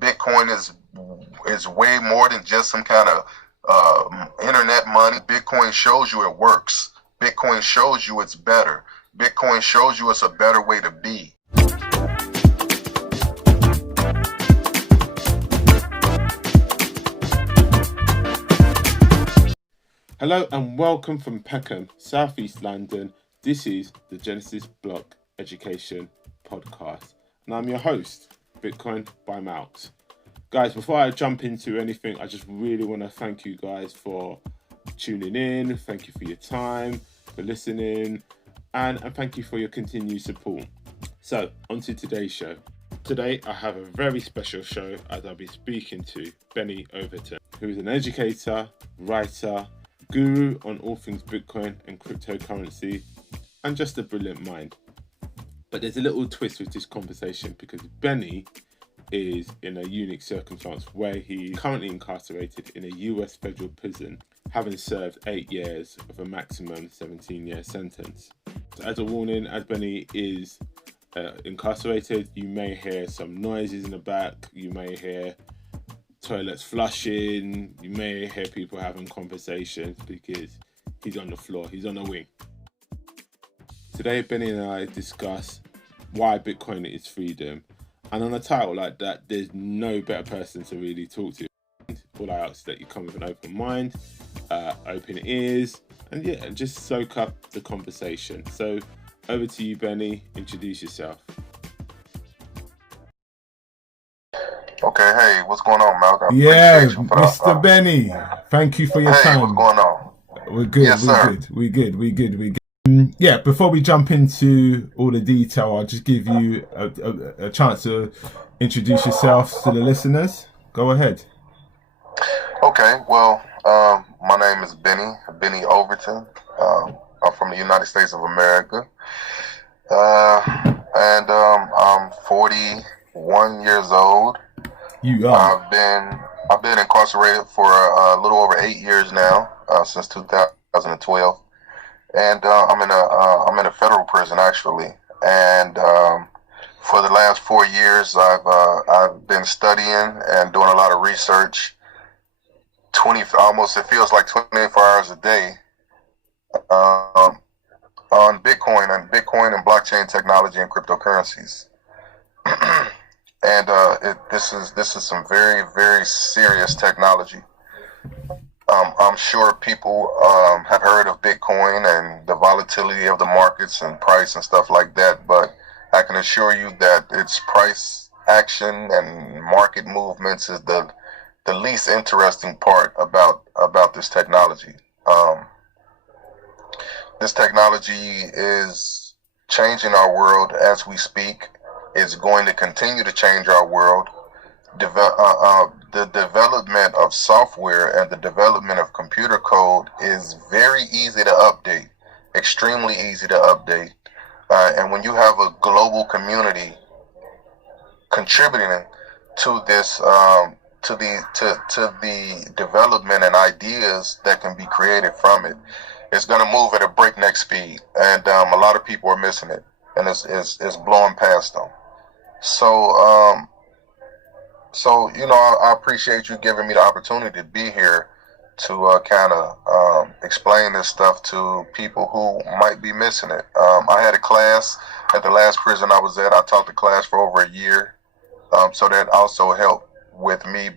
Bitcoin is way more than just some kind of internet money. Bitcoin shows you it works. Bitcoin shows you it's better. Bitcoin shows you it's a better way to be. Hello and welcome from Peckham, Southeast London. This is the Genesis Block Education Podcast, and I'm your host, Bitcoin by Mouth. Guys, before I jump into anything, I just really want to thank you guys for tuning in. Thank you for your time, for listening, and thank you for your continued support. So, on to today's show. Today, I have a very special show as I'll be speaking to Bennie Overton, who is an educator, writer, guru on all things Bitcoin and cryptocurrency, and just a brilliant mind. But there's a little twist with this conversation because Bennie is in a unique circumstance where he's currently incarcerated in a US federal prison, having served 8 years of a maximum 17-year sentence. So as a warning, as Bennie is incarcerated, you may hear some noises in the back, you may hear toilets flushing, you may hear people having conversations because he's on the floor, he's on a wing. Today, Bennie and I discuss why Bitcoin is freedom, and on a title like that, there's no better person to really talk to. All I ask is that you come with an open mind, open ears, and just soak up the conversation. So, over to you, Bennie. Introduce yourself. Okay, hey, what's going on, Malcolm? Yeah, Mr. Bennie, thank you for your time. What's going on? We're good, yes, sir. We're good. Yeah, before we jump into all the detail, I'll just give you a chance to introduce yourself to the listeners. Go ahead. Okay, well, my name is Bennie Overton. I'm from the United States of America. And I'm 41 years old. You are. I've been incarcerated for a little over 8 years now, since 2012, and I'm in a federal prison actually. And for the last 4 years, I've been studying and doing a lot of research. It feels like 24 hours a day, on Bitcoin and blockchain technology and cryptocurrencies. And this is some very, very serious technology. I'm sure people have heard of Bitcoin and the volatility of the markets and price and stuff like that, but I can assure you that its price action and market movements is the least interesting part about this technology. This technology is changing our world as we speak. It's going to continue to change our world. The development of software and the development of computer code is very easy to update, extremely easy to update. And when you have a global community contributing to this, to the development and ideas that can be created from it, it's going to move at a breakneck speed. And a lot of people are missing it, and it's blowing past them. So I appreciate you giving me the opportunity to be here to kind of explain this stuff to people who might be missing it. I had a class at the last prison I was at. I taught the class for over a year, so that also helped with me.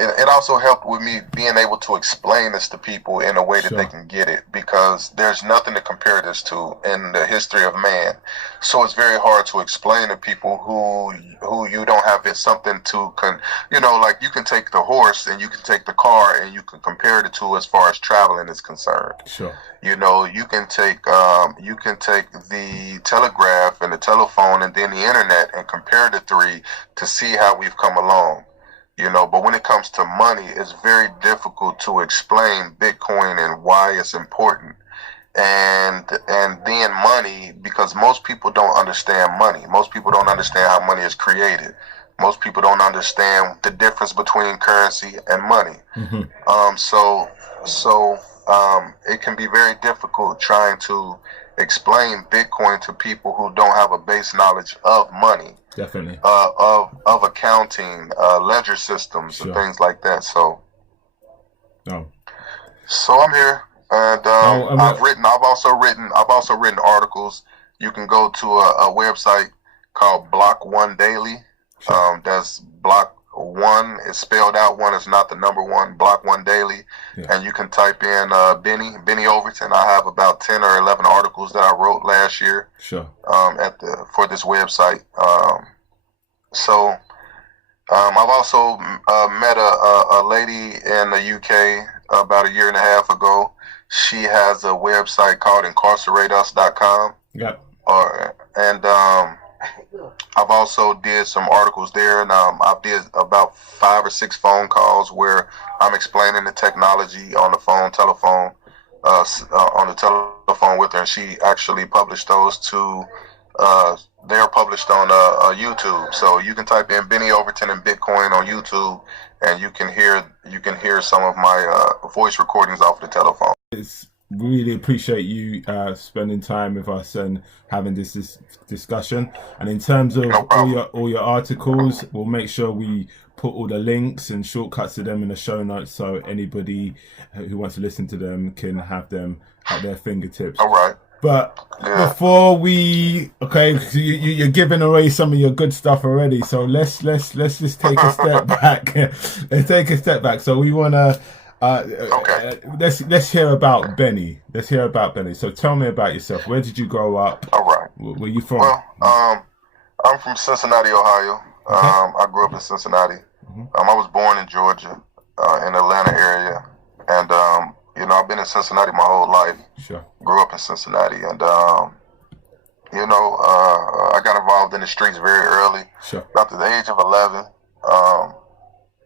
It also helped with me being able to explain this to people in a way that they can get it, because there's nothing to compare this to in the history of man. So it's very hard to explain to people who you don't have something to like you can take the horse and you can take the car and you can compare the two as far as traveling is concerned. Sure. You can take the telegraph and the telephone and then the internet and compare the three to see how we've come along. But when it comes to money, it's very difficult to explain Bitcoin and why it's important. And then money, because most people don't understand money. Most people don't understand how money is created. Most people don't understand the difference between currency and money. Mm-hmm. So it can be very difficult trying to explain Bitcoin to people who don't have a base knowledge of money, Definitely. Of accounting, ledger systems, Sure. and things like that. So Oh. So I'm here, and I've also written articles. You can go to a website called Block One Daily. Sure. That's Block One is spelled out. One is not the number one. Block One Daily, and you can type in Bennie Overton. I have about 10 or 11 articles that I wrote last year. Sure. For this website. I've also met a lady in the UK about a year and a half ago. She has a website called incarcerateus.com. Yeah. I've also did some articles there, and I did about 5 or 6 phone calls where I'm explaining the technology on the telephone with her, and she actually published those to. They're published on YouTube, so you can type in Bennie Overton and Bitcoin on YouTube, and you can hear some of my voice recordings off the telephone. It's really appreciate you spending time with us and having this discussion. And in terms of all your articles, we'll make sure we put all the links and shortcuts to them in the show notes, so anybody who wants to listen to them can have them at their fingertips. All right. But before we, you're giving away some of your good stuff already, so let's just take a step back. Let's take a step back. So we wanna let's hear about Bennie. Let's hear about Bennie. So tell me about yourself. Where did you grow up? All right. Where you from? Well, I'm from Cincinnati, Ohio. I grew up in Cincinnati. I was born in Georgia, in the Atlanta area, and I've been in Cincinnati my whole life. Sure. Grew up in Cincinnati, and I got involved in the streets very early. Sure. About the age of 11,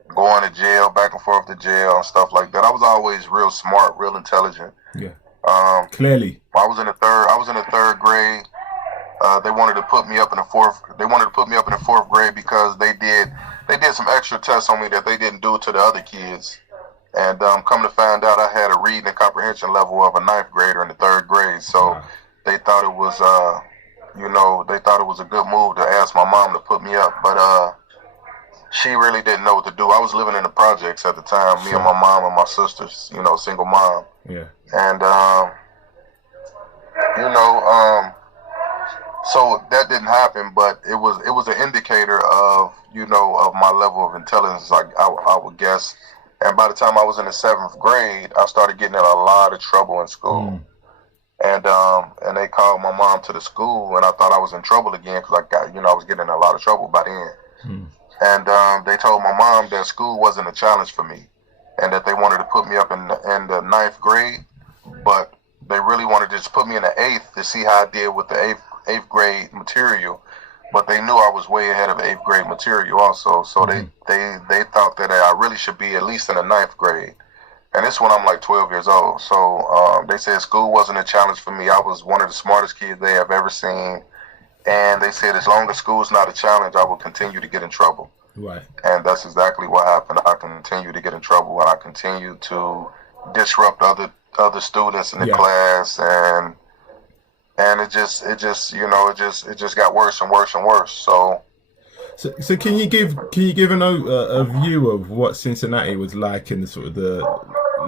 going to jail, back and forth to jail, and stuff like that. I was always real smart, real intelligent. Yeah. Clearly. I was in the third grade. They wanted to put me up in the fourth. They wanted to put me up in the 4th grade because they did some extra tests on me that they didn't do to the other kids. And come to find out, I had a reading and comprehension level of a 9th grader in the 3rd grade. So they thought it was, a good move to ask my mom to put me up. But she really didn't know what to do. I was living in the projects at the time, me and my mom and my sisters, single mom. Yeah. And, so that didn't happen, but it was an indicator of, of my level of intelligence, I would guess. And by the time I was in the 7th grade, I started getting in a lot of trouble in school. And they called my mom to the school, and I thought I was in trouble again because I was getting in a lot of trouble by then. And they told my mom that school wasn't a challenge for me, and that they wanted to put me up in the 9th grade, but they really wanted to just put me in the 8th to see how I did with the 8th grade material. But they knew I was way ahead of 8th grade material also. So they thought that I really should be at least in the 9th grade. And this when I'm like 12 years old. So they said school wasn't a challenge for me. I was one of the smartest kids they have ever seen. And they said as long as school's not a challenge, I will continue to get in trouble. Right. And that's exactly what happened. I continued to get in trouble, and I continued to disrupt other students in the class, and it just got worse and worse and worse. So can you give a view of what Cincinnati was like in the sort of the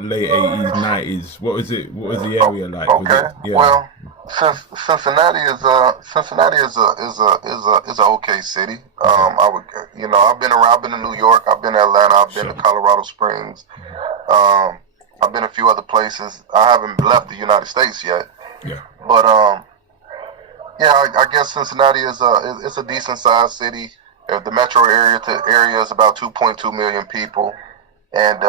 late 80s, 90s? What was the area like? Okay. Well, Cincinnati is a okay city. I've been to New York, I've been to Atlanta, I've been to Colorado Springs. I've been a few other places. I haven't left the United States yet. Yeah. But I guess Cincinnati is a decent sized city. The metro area is about 2.2 million people, and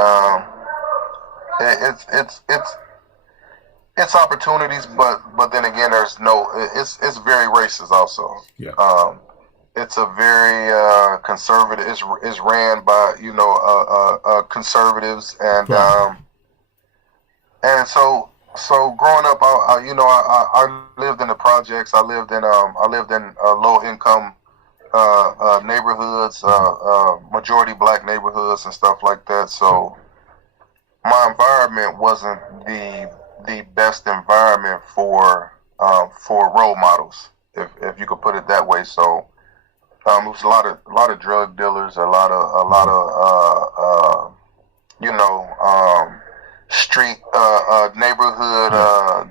it's opportunities, but then again, it's very racist also. Yeah. It's a very conservative. It's ran by conservatives, and so growing up, I lived in the projects. I lived in low income neighborhoods, majority black neighborhoods and stuff like that. So my environment wasn't the best environment for for role models, if you could put it that way. So it was a lot of drug dealers, a lot of street neighborhood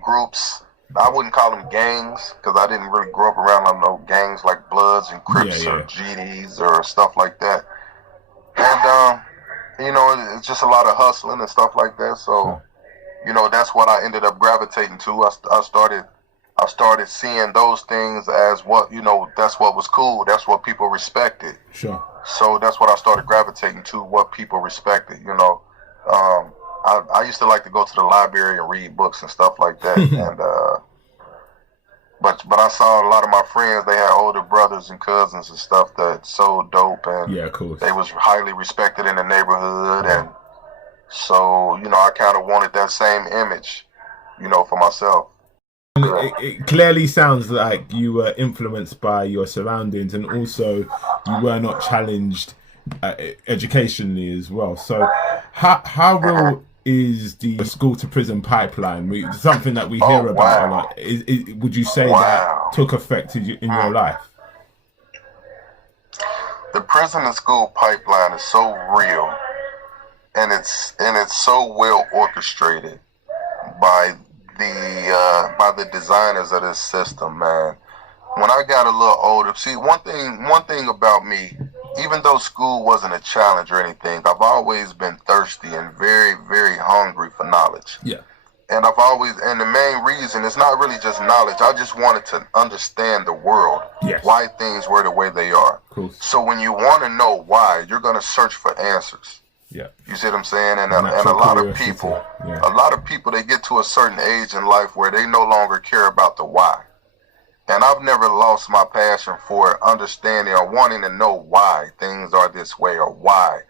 groups. I wouldn't call them gangs because I didn't really grow up around no gangs like Bloods and Crips or GDs or stuff like that. And it's just a lot of hustling and stuff like that. So that's what I ended up gravitating to. I started seeing those things as what that's what was cool. That's what people respected. Sure. So that's what I started gravitating to, what people respected. I used to like to go to the library and read books and stuff like that. And but I saw a lot of my friends, they had older brothers and cousins and stuff that sold dope, and of course, they was highly respected in the neighborhood. And so I kind of wanted that same image for myself. It clearly sounds like you were influenced by your surroundings, and also you were not challenged educationally as well. So how real is the school to prison pipeline? Something that we hear about a lot. Would you say that took effect in your life? The prison and school pipeline is so real, and it's so well orchestrated by the designers of this system, man. When I got a little older, see, one thing about me, even though school wasn't a challenge or anything, I've always been thirsty and very, very hungry for knowledge. Yeah. And the main reason, it's not really just knowledge. I just wanted to understand the world, why things were the way they are. Cool. So when you want to know why, you're going to search for answers. Yeah. You see what I'm saying? And a lot of people, they get to a certain age in life where they no longer care about the why. And I've never lost my passion for understanding or wanting to know why things are this way, or why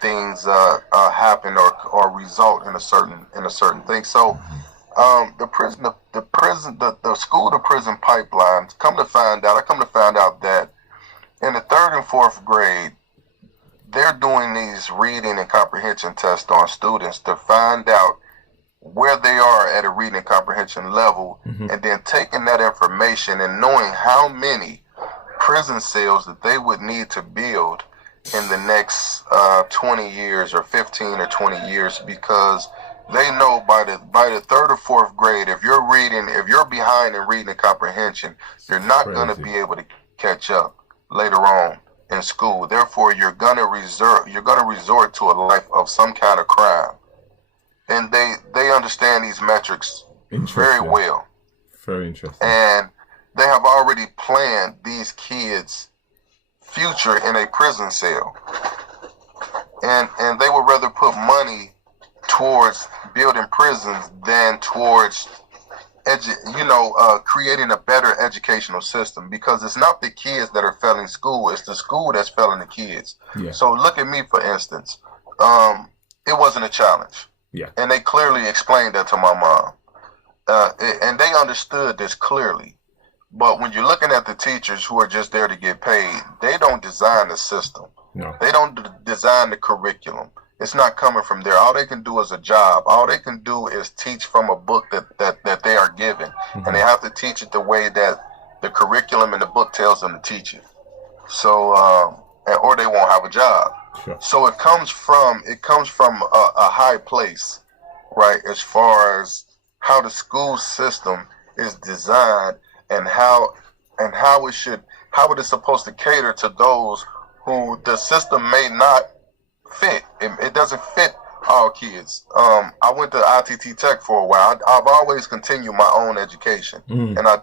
things happen or result in a certain thing. So the school to prison pipeline, I come to find out that in the 3rd and 4th grade, they're doing these reading and comprehension tests on students to find out where they are at a reading and comprehension level, and then taking that information and knowing how many prison cells that they would need to build in the next 20 years or 15 or 20 years, because they know by the 3rd or 4th grade, if you're behind in reading and comprehension, you're not going to be able to catch up later on in school. Therefore, you're going to resort to a life of some kind of crime. And they understand these metrics very well. Very interesting. And they have already planned these kids' future in a prison cell. And they would rather put money towards building prisons than towards creating a better educational system, because it's not the kids that are failing school, it's the school that's failing the kids. Yeah. So look at me, for instance. It wasn't a challenge. Yeah. And they clearly explained that to my mom. And they understood this clearly. But when you're looking at the teachers who are just there to get paid, they don't design the system. No. They don't design the curriculum. It's not coming from there. All they can do is a job. All they can do is teach from a book that they are given. And they have to teach it the way that the curriculum in the book tells them to teach it. So, or they won't have a job. Sure. So it comes from a high place, right? As far as how the school system is designed and how it is supposed to cater to those who the system may not fit. It doesn't fit all kids. I went to ITT Tech for a while. I've always continued my own education, and I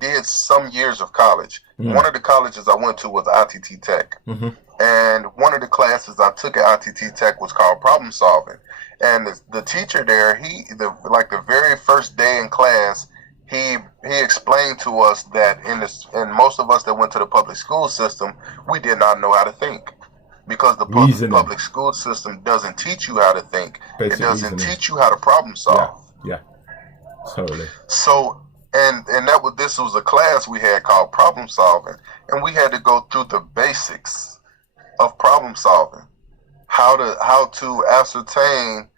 did some years of college. One of the colleges I went to was ITT Tech, and one of the classes I took at ITT Tech was called problem solving. And the teacher there, the very first day in class, he explained to us that in most of us that went to the public school system, we did not know how to think. Because the public school system doesn't teach you how to think. It doesn't teach you how to problem solve. Yeah, totally. So, this was a class we had called problem solving, and we had to go through the basics of problem solving, how to ascertain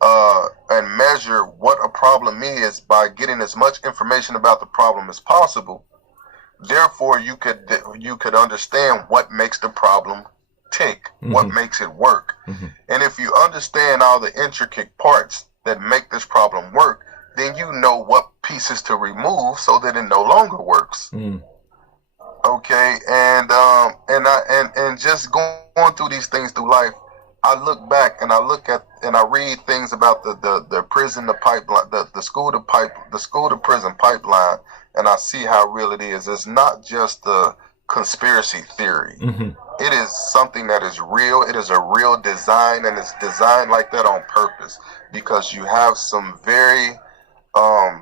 and measure what a problem is by getting as much information about the problem as possible. Therefore, you could understand what makes the problem tick, what makes it work. And if you understand all the intricate parts that make this problem work, then you know what pieces to remove so that it no longer works. Okay, and just going through these things through life, I look back and I read things about the prison, the pipeline, the school to prison pipeline, and I see how real it is. It's not just a conspiracy theory. It is something that is real. It is a real design, and it's designed like that on purpose because you have some very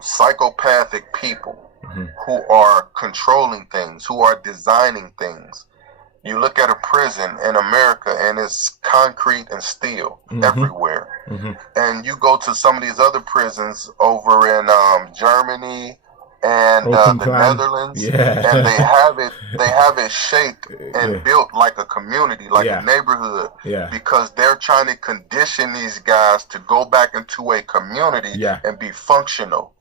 psychopathic people who are controlling things, who are designing things. You look at a prison in America and it's concrete and steel everywhere. And you go to some of these other prisons over in Germany and the Netherlands, and they have it shaped and built like a community, like a neighborhood, because they're trying to condition these guys to go back into a community and be functional.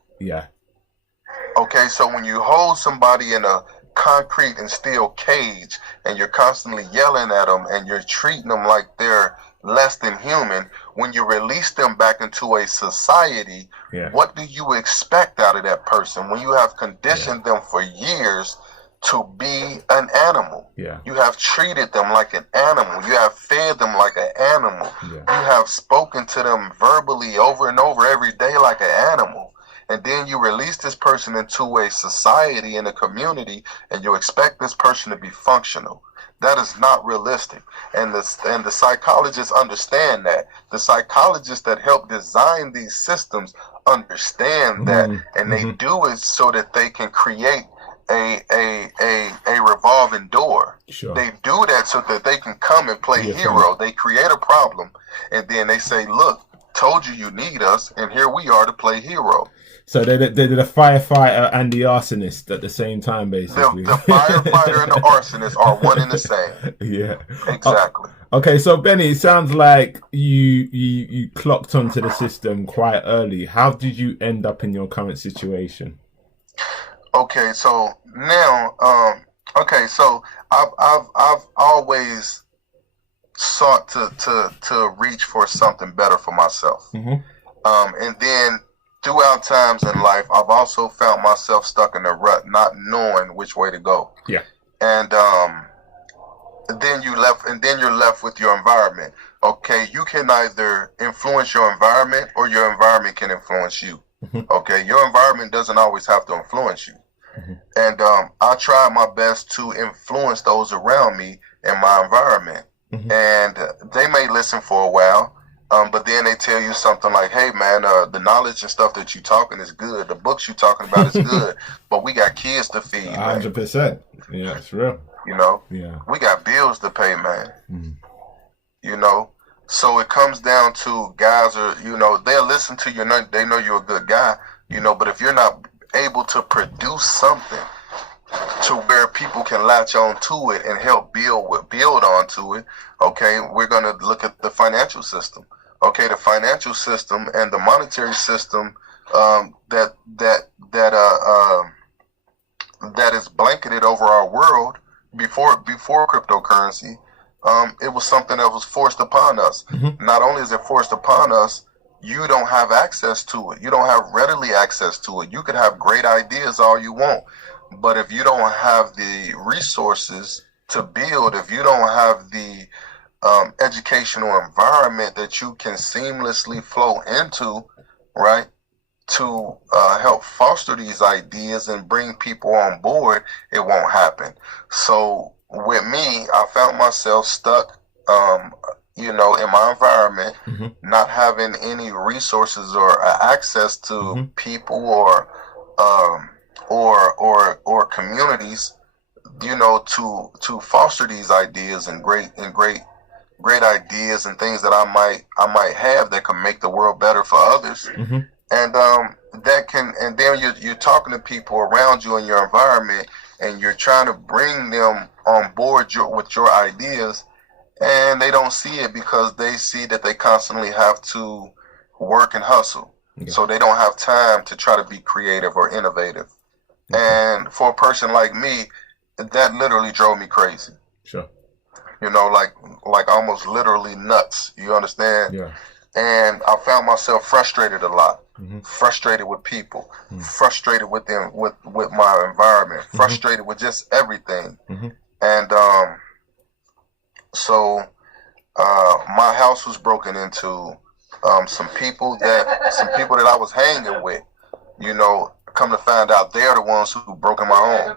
Okay, so when you hold somebody in a concrete and steel cage and you're constantly yelling at them and you're treating them like they're less than human, when you release them back into a society, what do you expect out of that person when you have conditioned them for years to be an animal? You have treated them like an animal. You have fed them like an animal. You have spoken to them verbally over and over every day like an animal. And then you release this person into a society and a community, and you expect this person to be functional. That is not realistic. And the psychologists understand that. The psychologists that help design these systems understand that, and they do it so that they can create a revolving door. They do that so that they can come and play hero. They create a problem, and then they say, "Look, told you need us, and here we are to play hero." So they're the firefighter and the arsonist at the same time, basically. The firefighter and the arsonist are one and the same. Exactly. Okay, so Benny, it sounds like you clocked onto the system quite early. How did you end up in your current situation? Okay, so now, so I've always sought to reach for something better for myself, and then throughout times in life, I've also found myself stuck in a rut, not knowing which way to go. And then you're left with your environment. Okay, you can either influence your environment or your environment can influence you. Okay, your environment doesn't always have to influence you. And I try my best to influence those around me in my environment. And they may listen for a while. But then they tell you something like, "Hey, man, the knowledge and stuff that you're talking is good. The books you're talking about is good. But we got kids to feed, 100%. Yeah, it's real. You know? We got bills to pay, man. You know? So it comes down to guys are, they'll listen to you. They know you're a good guy, but if you're not able to produce something to where people can latch on to it and help build onto it, okay, we're going to look at the financial system. Okay, the financial system and the monetary system that is blanketed over our world before cryptocurrency. It was something that was forced upon us. Not only is it forced upon us, you don't have access to it. You don't have readily access to it. You can have great ideas all you want, but if you don't have the resources to build, if you don't have the educational environment that you can seamlessly flow into, right, to help foster these ideas and bring people on board, it won't happen. So with me, I found myself stuck, in my environment, not having any resources or access to people or communities, to foster these ideas and great ideas and things that I might have that can make the world better for others. And then you're talking to people around you in your environment, and you're trying to bring them on board with your ideas, and they don't see it because they see that they constantly have to work and hustle. Yeah. So they don't have time to try to be creative or innovative. Okay. And for a person like me, that literally drove me crazy. Sure. You know, like almost literally nuts. You understand? Yeah. And I found myself frustrated a lot. Mm-hmm. Frustrated with people, frustrated with them, with my environment, frustrated with just everything. And so my house was broken into. Some people that I was hanging with, you know, come to find out they're the ones who broke in my home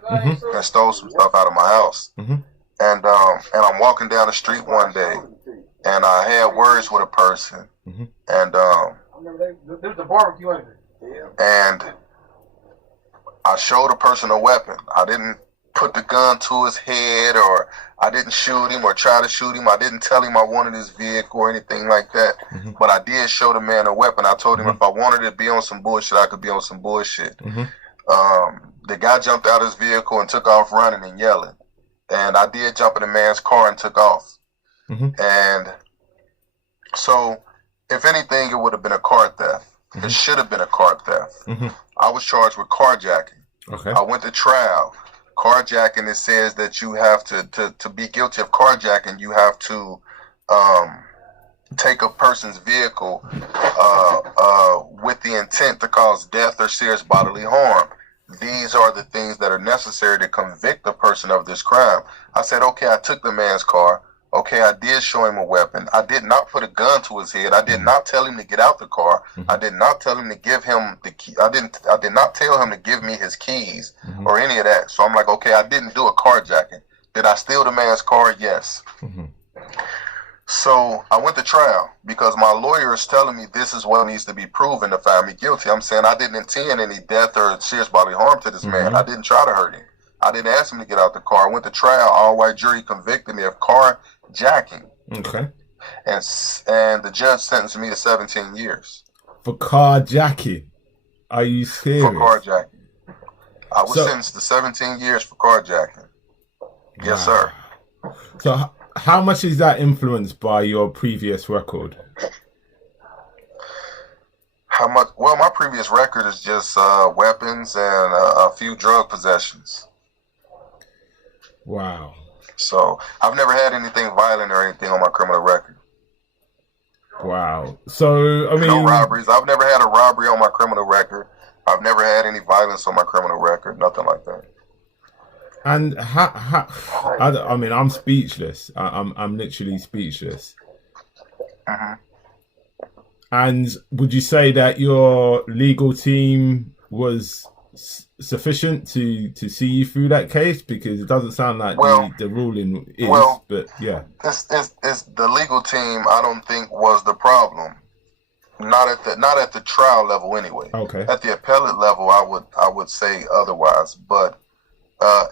and stole some stuff out of my house. And I'm walking down the street one day, and I had words with a person, and there's a barbecue under it. And I showed a person a weapon. I didn't put the gun to his head, or I didn't shoot him or try to shoot him. I didn't tell him I wanted his vehicle or anything like that. But I did show the man a weapon. I told him if I wanted to be on some bullshit, I could be on some bullshit. The guy jumped out of his vehicle and took off running and yelling. And I did jump in the man's car and took off. And so, if anything, it would have been a car theft. It should have been a car theft. I was charged with carjacking. Okay. I went to trial. Carjacking, it says that you have to be guilty of carjacking, you have to take a person's vehicle with the intent to cause death or serious bodily harm. These are the things that are necessary to convict a person of this crime. I said, okay, I took the man's car. Okay, I did show him a weapon. I did not put a gun to his head. I did not tell him to get out the car. I did not tell him to give him the key. I did not tell him to give me his keys or any of that. So I'm like, okay, I didn't do a carjacking. Did I steal the man's car? Yes. So I went to trial because my lawyer is telling me this is what needs to be proven to find me guilty. I'm saying I didn't intend any death or serious bodily harm to this man. I didn't try to hurt him. I didn't ask him to get out the car. I went to trial. All-white jury convicted me of carjacking. Okay. And the judge sentenced me to 17 years. For carjacking? Are you serious? For carjacking. I was sentenced to 17 years for carjacking. Yes, sir. So how much is that influenced by your previous record? How much? Well, my previous record is just weapons and a few drug possessions. Wow. So I've never had anything violent or anything on my criminal record. Wow. So, I mean... No robberies. I've never had a robbery on my criminal record. I've never had any violence on my criminal record. Nothing like that. And I mean, I'm speechless. I'm literally speechless. And would you say that your legal team was sufficient to see you through that case? Because it doesn't sound like the ruling is. But yeah, it's the legal team. I don't think was the problem. Not at the trial level anyway. Okay. At the appellate level, I would say otherwise, but.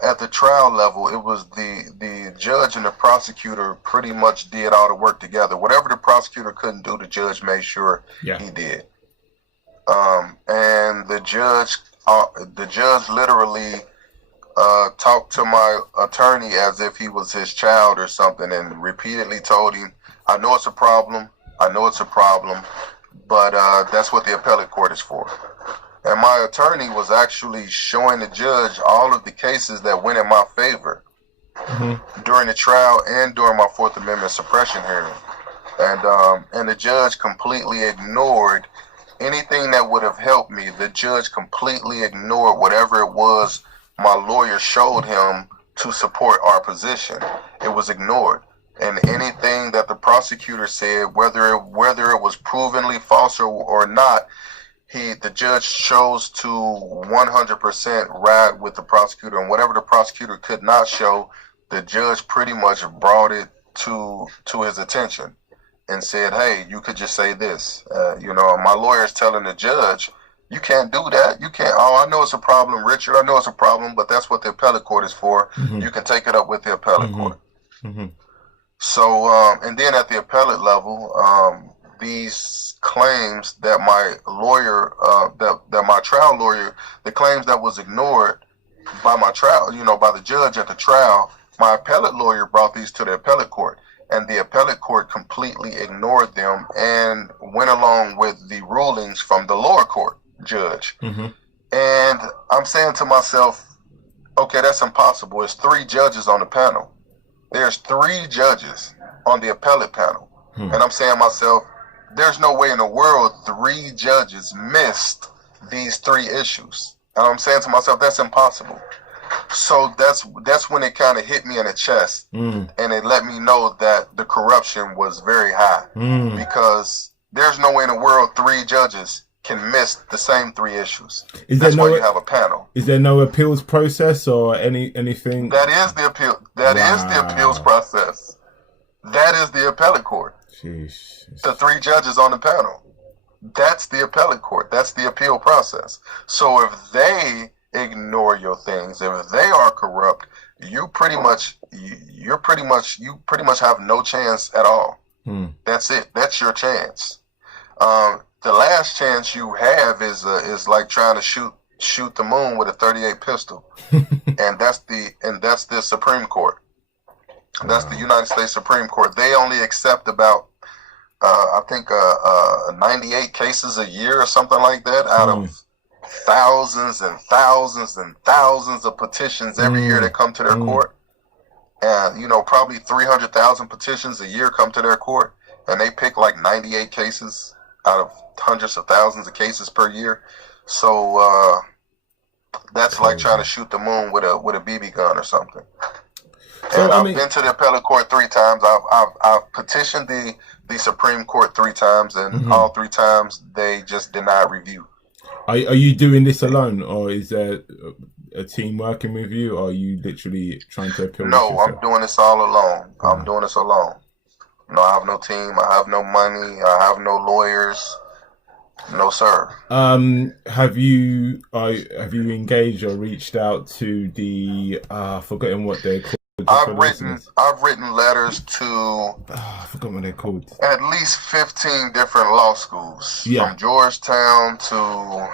At the trial level, it was the judge and the prosecutor pretty much did all the work together. Whatever the prosecutor couldn't do, the judge made sure he did. And the judge literally talked to my attorney as if he was his child or something, and repeatedly told him, "I know it's a problem. I know it's a problem, but that's what the appellate court is for." And my attorney was actually showing the judge all of the cases that went in my favor during the trial and during my Fourth Amendment suppression hearing. And the judge completely ignored anything that would have helped me. The judge completely ignored whatever it was my lawyer showed him to support our position. It was ignored. And anything that the prosecutor said, whether it was provenly false or not, the judge chose to 100% ride with the prosecutor, and whatever the prosecutor could not show, the judge pretty much brought it to his attention and said, "Hey, you could just say this." My lawyer is telling the judge, "You can't do that. You can't. Oh, I know it's a problem, Richard. I know it's a problem, but that's what the appellate court is for. You can take it up with the appellate court." So, and then at the appellate level, these claims that my lawyer, that my trial lawyer, the claims that was ignored by my trial, by the judge at the trial, my appellate lawyer brought these to the appellate court. and the appellate court completely ignored them and went along with the rulings from the lower court judge. And I'm saying to myself, okay, that's impossible. It's 3 judges on the panel. There's 3 judges on the appellate panel. And I'm saying to myself, there's no way in the world 3 judges missed these 3 issues. And I'm saying to myself, that's impossible. So that's when it kind of hit me in the chest, and it let me know that the corruption was very high, because there's no way in the world 3 judges can miss the same 3 issues. That's why you have a panel. Is there no appeals process or anything? That is the appeal. That is the appeals process. That is the appellate court. Jeez. The 3 judges on the panel. That's the appellate court. That's the appeal process. So if they ignore your things, if they are corrupt, you pretty much have no chance at all. That's it. That's your chance. The last chance you have is like trying to shoot the moon with a .38 pistol, and that's the Supreme Court. That's the United States Supreme Court. They only accept about I think 98 cases a year or something like that out of thousands and thousands and thousands of petitions every year that come to their court. And, probably 300,000 petitions a year come to their court, and they pick like 98 cases out of hundreds of thousands of cases per year. So that's like trying to shoot the moon with a BB gun or something. And I've been to the appellate court 3 times. I've petitioned the Supreme Court 3 times, and all 3 times they just denied review. Are you doing this alone, or is there a team working with you, or are you literally trying to appeal? No, I'm doing this all alone. I'm doing this alone. No, I have no team. I have no money. I have no lawyers. No, sir. Have you engaged or reached out to the forgetting what they're called? I've written letters to I forgot what they're called. At least 15 different law schools, from Georgetown to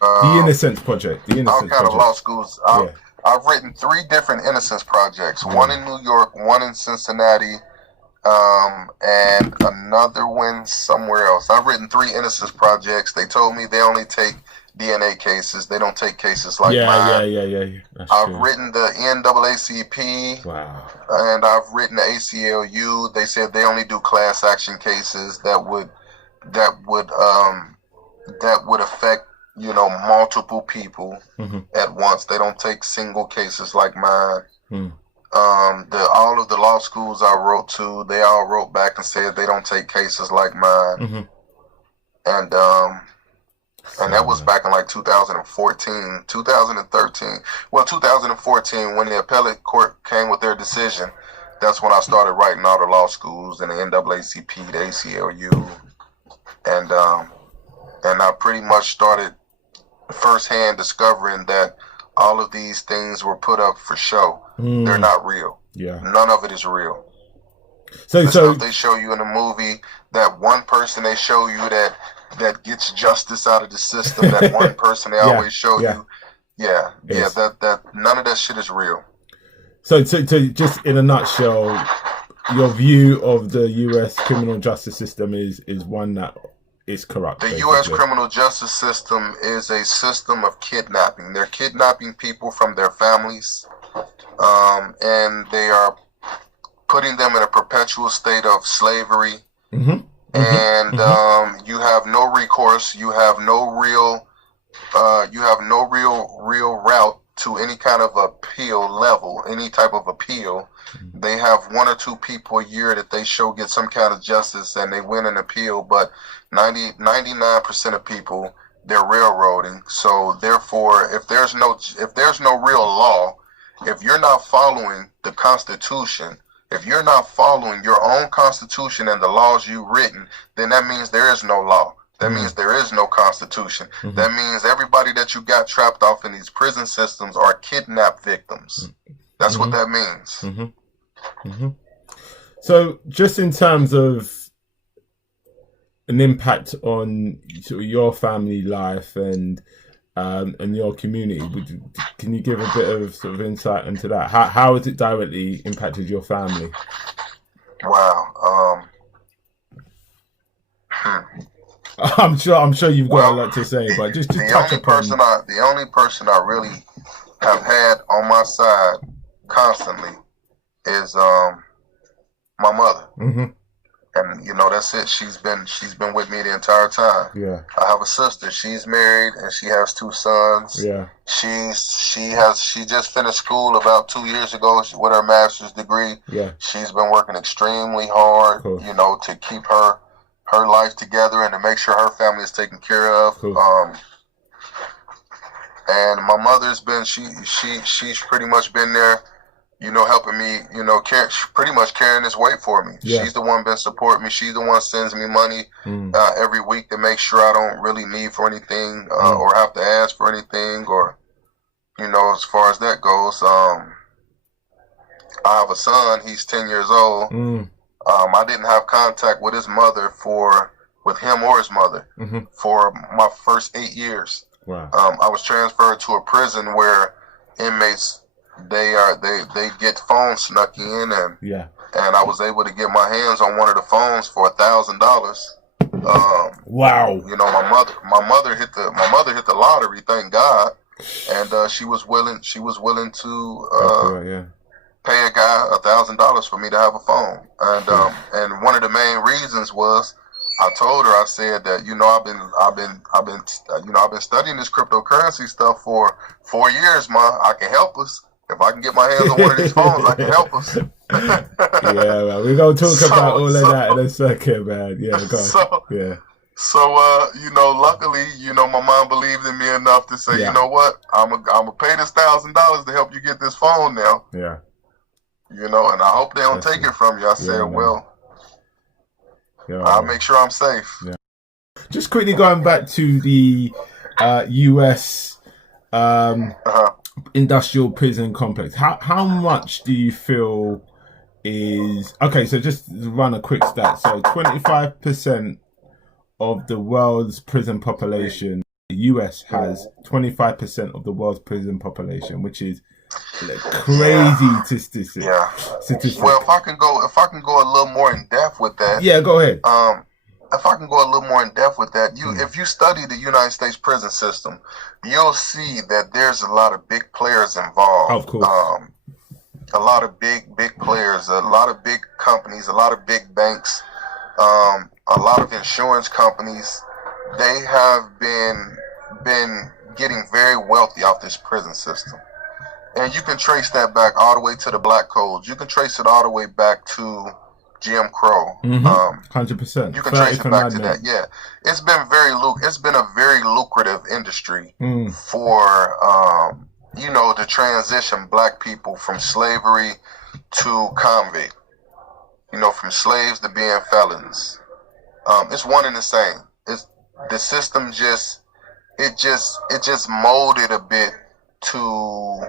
the Innocence Project. All kind of law schools. I've written 3 different Innocence projects. One in New York, one in Cincinnati, and another one somewhere else. I've written 3 Innocence projects. They told me they only take DNA cases. They don't take cases like mine. I've written the NAACP. Wow. And I've written the ACLU. They said they only do class action cases that would affect multiple people at once. They don't take single cases like mine. All of the law schools I wrote to, they all wrote back and said they don't take cases like mine. And that was back in like 2014, 2013. Well, 2014, when the appellate court came with their decision, that's when I started writing all the law schools and the NAACP, the ACLU, and I pretty much started firsthand discovering that all of these things were put up for show. They're not real. None of it is real. So stuff they show you in a movie, that one person they show you that gets justice out of the system, that one person they always show you. That none of that shit is real. So just in a nutshell, your view of the U.S. criminal justice system is one that is corrupt. The U.S. criminal justice system is a system of kidnapping. They're kidnapping people from their families, and they are putting them in a perpetual state of slavery. And you have no recourse. You have no real route to any kind of appeal level, any type of appeal. They have 1 or 2 people a year that they show get some kind of justice and they win an appeal, but 99% of people, they're railroading. So therefore, if there's no real law, if you're not following the Constitution, if you're not following your own Constitution and the laws you've written, then that means there is no law. That means there is no Constitution. That means everybody that you got trapped off in these prison systems are kidnapped victims. That's what that means. So just in terms of an impact on your family life and your community, can you give a bit of sort of insight into that? How has it directly impacted your family? Wow. I'm sure you've got a lot to say, but just touch upon. The only person I really have had on my side constantly is my mother. Mm-hmm. And that's it. She's been with me the entire time. Yeah. I have a sister. She's married and she has 2 sons. Yeah. She just finished school about 2 years ago with her master's degree. Yeah. She's been working extremely hard, cool. To keep her life together and to make sure her family is taken care of. Cool. And my mother's been she's pretty much been there, helping me, pretty much carrying this weight for me. Yeah. She's the one been supporting me. She's the one sends me money every week to make sure I don't really need for anything or have to ask for anything or, as far as that goes. I have a son. He's 10 years old. I didn't have contact with his mother with him or his mother for my first 8 years. Wow. I was transferred to a prison where inmates they get phones snuck in and I was able to get my hands on one of the phones for $1,000. Wow. My mother hit the lottery, thank God, and she was willing to pay a guy $1,000 for me to have a phone, and one of the main reasons was I told her, I said that I've been studying this cryptocurrency stuff for 4 years, Ma. I can help us. If I can get my hands on one of these phones, I can help us. Yeah, man. We're going to talk about all of that in a second, man. Yeah, go on. So, luckily, my mom believed in me enough to say, you know what, I'm gonna pay this $1,000 to help you get this phone now. Yeah. And I hope they don't take it from you. I said, I'll make sure I'm safe. Yeah. Just quickly going back to the U.S. Industrial prison complex. How much do you feel is okay? So just run a quick stat. So 25% of the world's prison population, the U.S. has 25% of the world's prison population, which is crazy statistic. Yeah. Well, if I can go a little more in depth with that. Yeah, go ahead. If I can go a little more in depth with that, if you study the United States prison system, you'll see that there's a lot of big players involved. Of course. A lot of big players, a lot of big companies, a lot of big banks, a lot of insurance companies. They have been getting very wealthy off this prison system. And you can trace that back all the way to the Black Codes. You can trace it all the way back to Jim Crow. 100%. You can trace it back to that. Yeah, it's been a very lucrative industry for to transition Black people from slavery to convict. From slaves to being felons. It's one and the same. It's the system just molded a bit to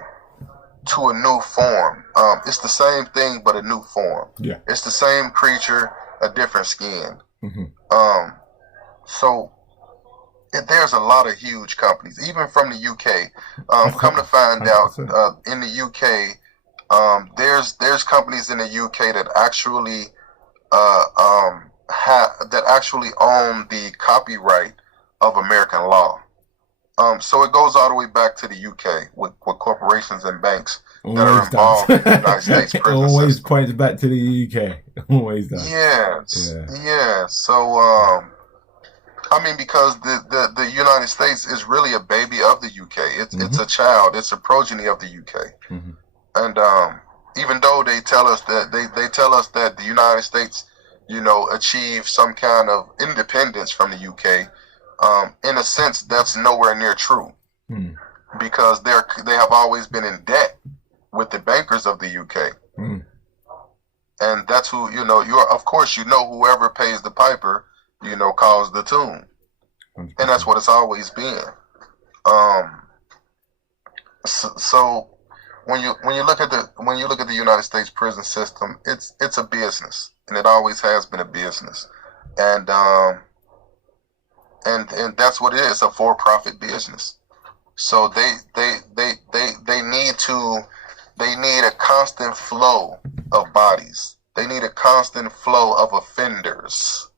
a new form. It's the same thing, but a new form. Yeah. It's the same creature, a different skin. So there's a lot of huge companies, even from the UK. Come to find out, in the UK, there's companies in the UK that actually own the copyright of American law. So it goes all the way back to the UK with corporations and banks that are involved in the United States prison Always system. points back to the UK. Always does. Yes. Yeah. So, because the United States is really a baby of the UK. It's a child. It's a progeny of the UK. And even though they tell us that the United States, achieved some kind of independence from the UK. In a sense, that's nowhere near true, because they have always been in debt with the bankers of the UK, and that's who whoever pays the piper, calls the tune, and that's what it's always been. So when you look at the United States prison system, it's a business, and it always has been a business, and that's what it is, a for-profit business. So they need a constant flow of bodies. They need a constant flow of offenders,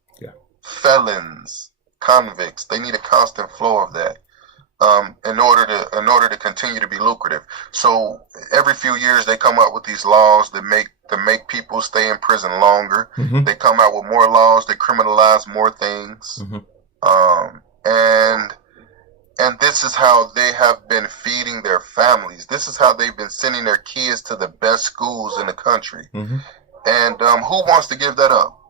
felons, convicts. They need a constant flow of that in order to continue to be lucrative. So every few years they come out with these laws that make people stay in prison longer. Mm-hmm. They come out with more laws that criminalize more things. Mm-hmm. And this is how they have been feeding their families. This is how they've been sending their kids to the best schools in the country. Mm-hmm. And who wants to give that up?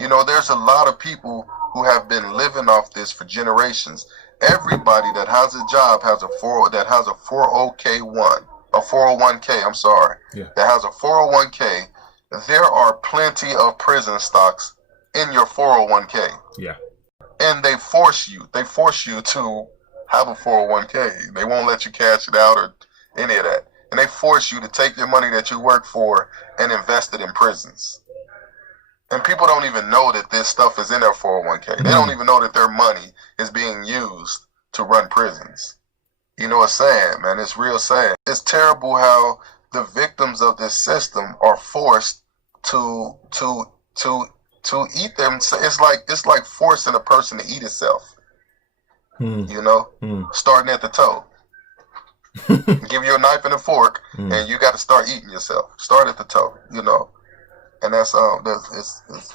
You know, there's a lot of people who have been living off this for generations. Everybody that has a job has a 401k, I'm sorry, that has a 401k. There are plenty of prison stocks in your 401k. Yeah. And they force you to have a 401k. They won't let you cash it out or any of that. And they force you to take your money that you work for and invest it in prisons. And people don't even know that this stuff is in their 401k. They don't even know that their money is being used to run prisons. You know, it's sad, man. It's real sad. It's terrible how the victims of this system are forced to eat them. It's like forcing a person to eat itself. You know, starting at the toe. Give you a knife and a fork, and you got to start eating yourself. Start at the toe, you know, and that's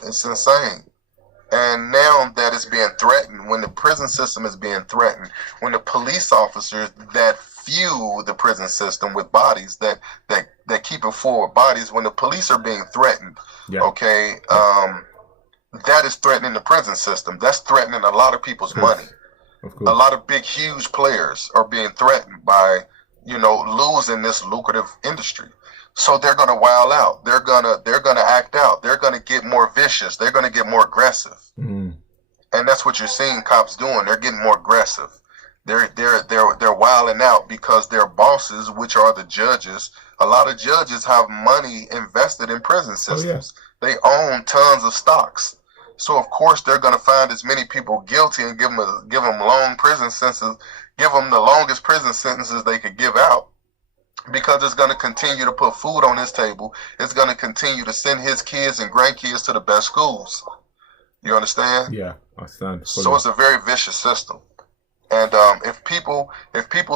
it's insane. And now that it's being threatened, when the prison system is being threatened, when the police officers that fuel the prison system with bodies that keep it full with bodies, when the police are being threatened, that is threatening the prison system. That's threatening a lot of people's money. A lot of big, huge players are being threatened by, you know, losing this lucrative industry. So they're going to wild out. They're gonna act out. They're going to get more vicious. They're going to get more aggressive. And that's what you're seeing cops doing. They're getting more aggressive. They're wilding out because their bosses, which are the judges, a lot of judges have money invested in prison systems. They own tons of stocks. So of course they're going to find as many people guilty and give them long prison sentences, give them the longest prison sentences they could give out, because it's going to continue to put food on his table. It's going to continue to send his kids and grandkids to the best schools. You understand? Yeah, I understand. So it's a very vicious system. And if people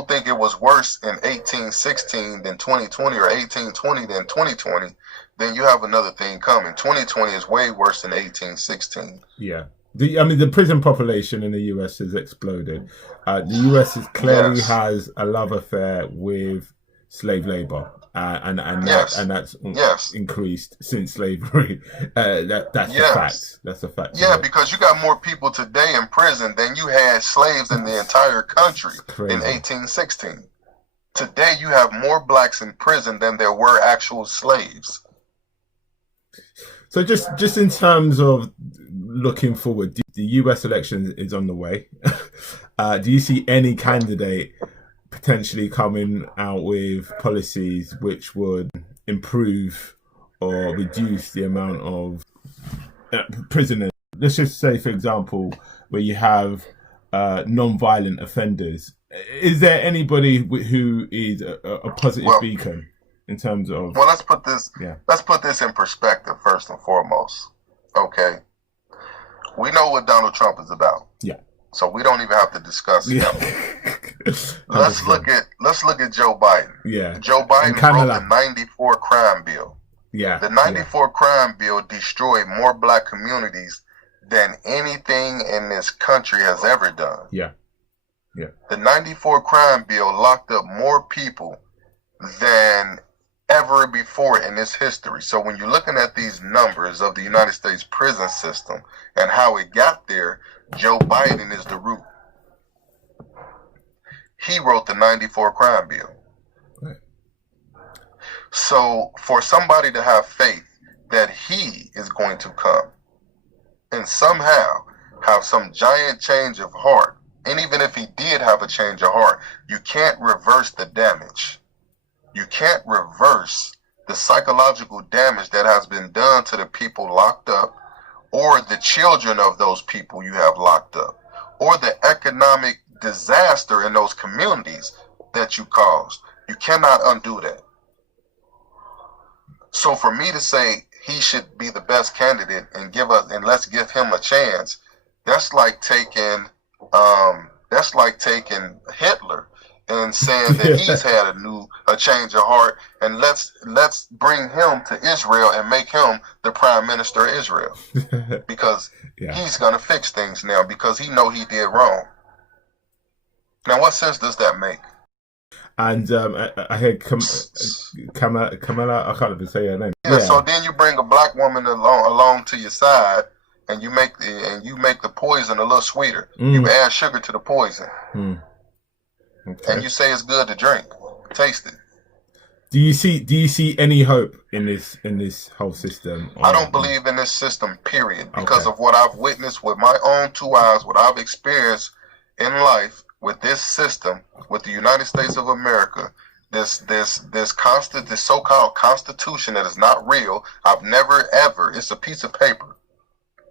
think it was worse in 1816 than 2020 or 1820 than 2020, then you have another thing coming. 2020 is way worse than 1816. Yeah. The prison population in the US has exploded. The US clearly has a love affair with slave labor, and that's increased since slavery. That's a fact. That's a fact. Yeah, because you got more people today in prison than you had slaves in the entire country in 1816. Today you have more blacks in prison than there were actual slaves. So just in terms of looking forward, the US election is on the way. Do you see any candidate potentially coming out with policies which would improve or reduce the amount of prisoners? Let's just say, for example, where you have non-violent offenders. Is there anybody who is a positive beacon in terms of? Well, let's put this in perspective first and foremost. Okay, we know what Donald Trump is about. Yeah. So we don't even have to discuss him. Let's look at Joe Biden. Yeah. Joe Biden wrote the 94 crime bill. Yeah. The 94 crime bill destroyed more black communities than anything in this country has ever done. Yeah. Yeah. The 94 crime bill locked up more people than ever before in this history. So when you're looking at these numbers of the United States prison system and how it got there, Joe Biden is the root. He wrote the 94 crime bill. Right. So for somebody to have faith that he is going to come and somehow have some giant change of heart, and even if he did have a change of heart, you can't reverse the damage. You can't reverse the psychological damage that has been done to the people locked up, or the children of those people you have locked up, or the economic disaster in those communities that you caused. You cannot undo that. So for me to say he should be the best candidate and let's give him a chance, that's like taking Hitler and saying that he's had a change of heart, and let's bring him to Israel and make him the prime minister of Israel because he's gonna fix things now because he know he did wrong. Now, what sense does that make? And I heard Kamala, I can't even say her name. Yeah. So then you bring a black woman along to your side, and you make the poison a little sweeter. You add sugar to the poison, and you say it's good to drink. Taste it. Do you see any hope in this whole system? I don't believe in this system, period, because of what I've witnessed with my own two eyes, what I've experienced in life with this system, with the United States of America. This so-called Constitution that is not real. I've never ever. It's a piece of paper.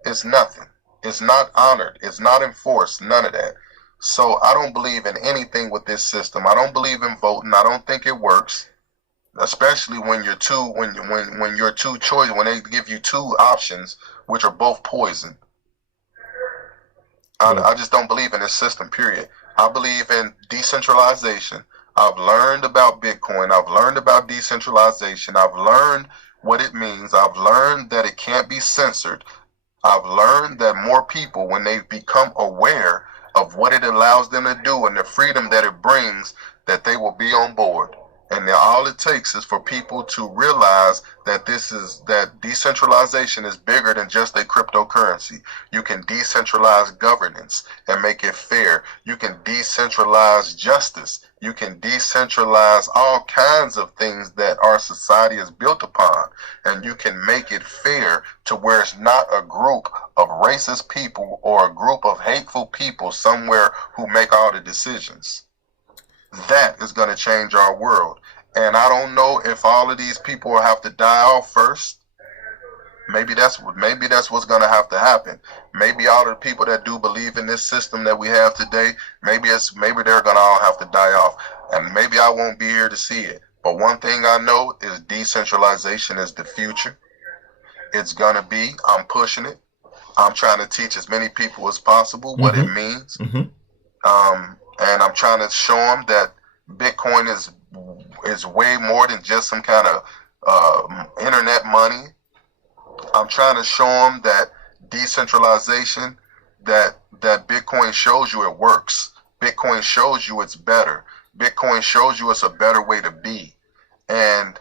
It's nothing. It's not honored. It's not enforced. None of that. So I don't believe in anything with this system. I don't believe in voting. I don't think it works, especially when you're when they give you two options, which are both poison. I just don't believe in this system, period. I believe in decentralization. I've learned about Bitcoin. I've learned about decentralization. I've learned what it means. I've learned that it can't be censored. I've learned that more people, when they become aware of what it allows them to do and the freedom that it brings, that they will be on board. And now all it takes is for people to realize that that decentralization is bigger than just a cryptocurrency. You can decentralize governance and make it fair. You can decentralize justice. You can decentralize all kinds of things that our society is built upon. And you can make it fair to where it's not a group of racist people or a group of hateful people somewhere who make all the decisions. That is going to change our world. And I don't know if all of these people will have to die off first. Maybe that's what's going to have to happen. Maybe all of the people that do believe in this system that we have today, maybe they're going to all have to die off. And maybe I won't be here to see it. But one thing I know is decentralization is the future. It's going to be. I'm pushing it. I'm trying to teach as many people as possible what it means. And I'm trying to show them that Bitcoin is way more than just some kind of internet money. I'm trying to show them that decentralization, that Bitcoin shows you it works. Bitcoin shows you it's better. Bitcoin shows you it's a better way to be. And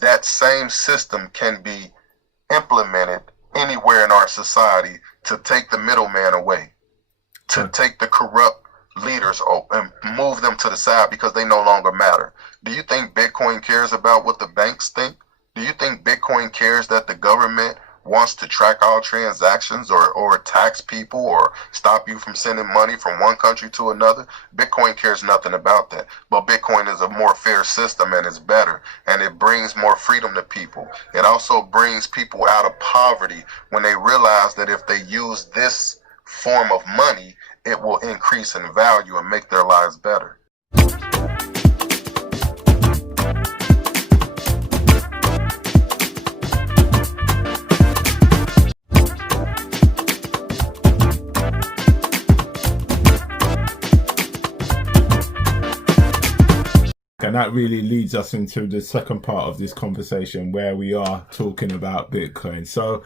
that same system can be implemented anywhere in our society to take the middleman away, to take the corrupt leaders and move them to the side because they no longer matter. Do you think Bitcoin cares about what the banks think? Do you think Bitcoin cares that the government wants to track all transactions or tax people or stop you from sending money from one country to another? Bitcoin cares nothing about that. But Bitcoin is a more fair system and it's better, and it brings more freedom to people. It also brings people out of poverty when they realize that if they use this form of money, it will increase in value and make their lives better. And that really leads us into the second part of this conversation where we are talking about Bitcoin. So,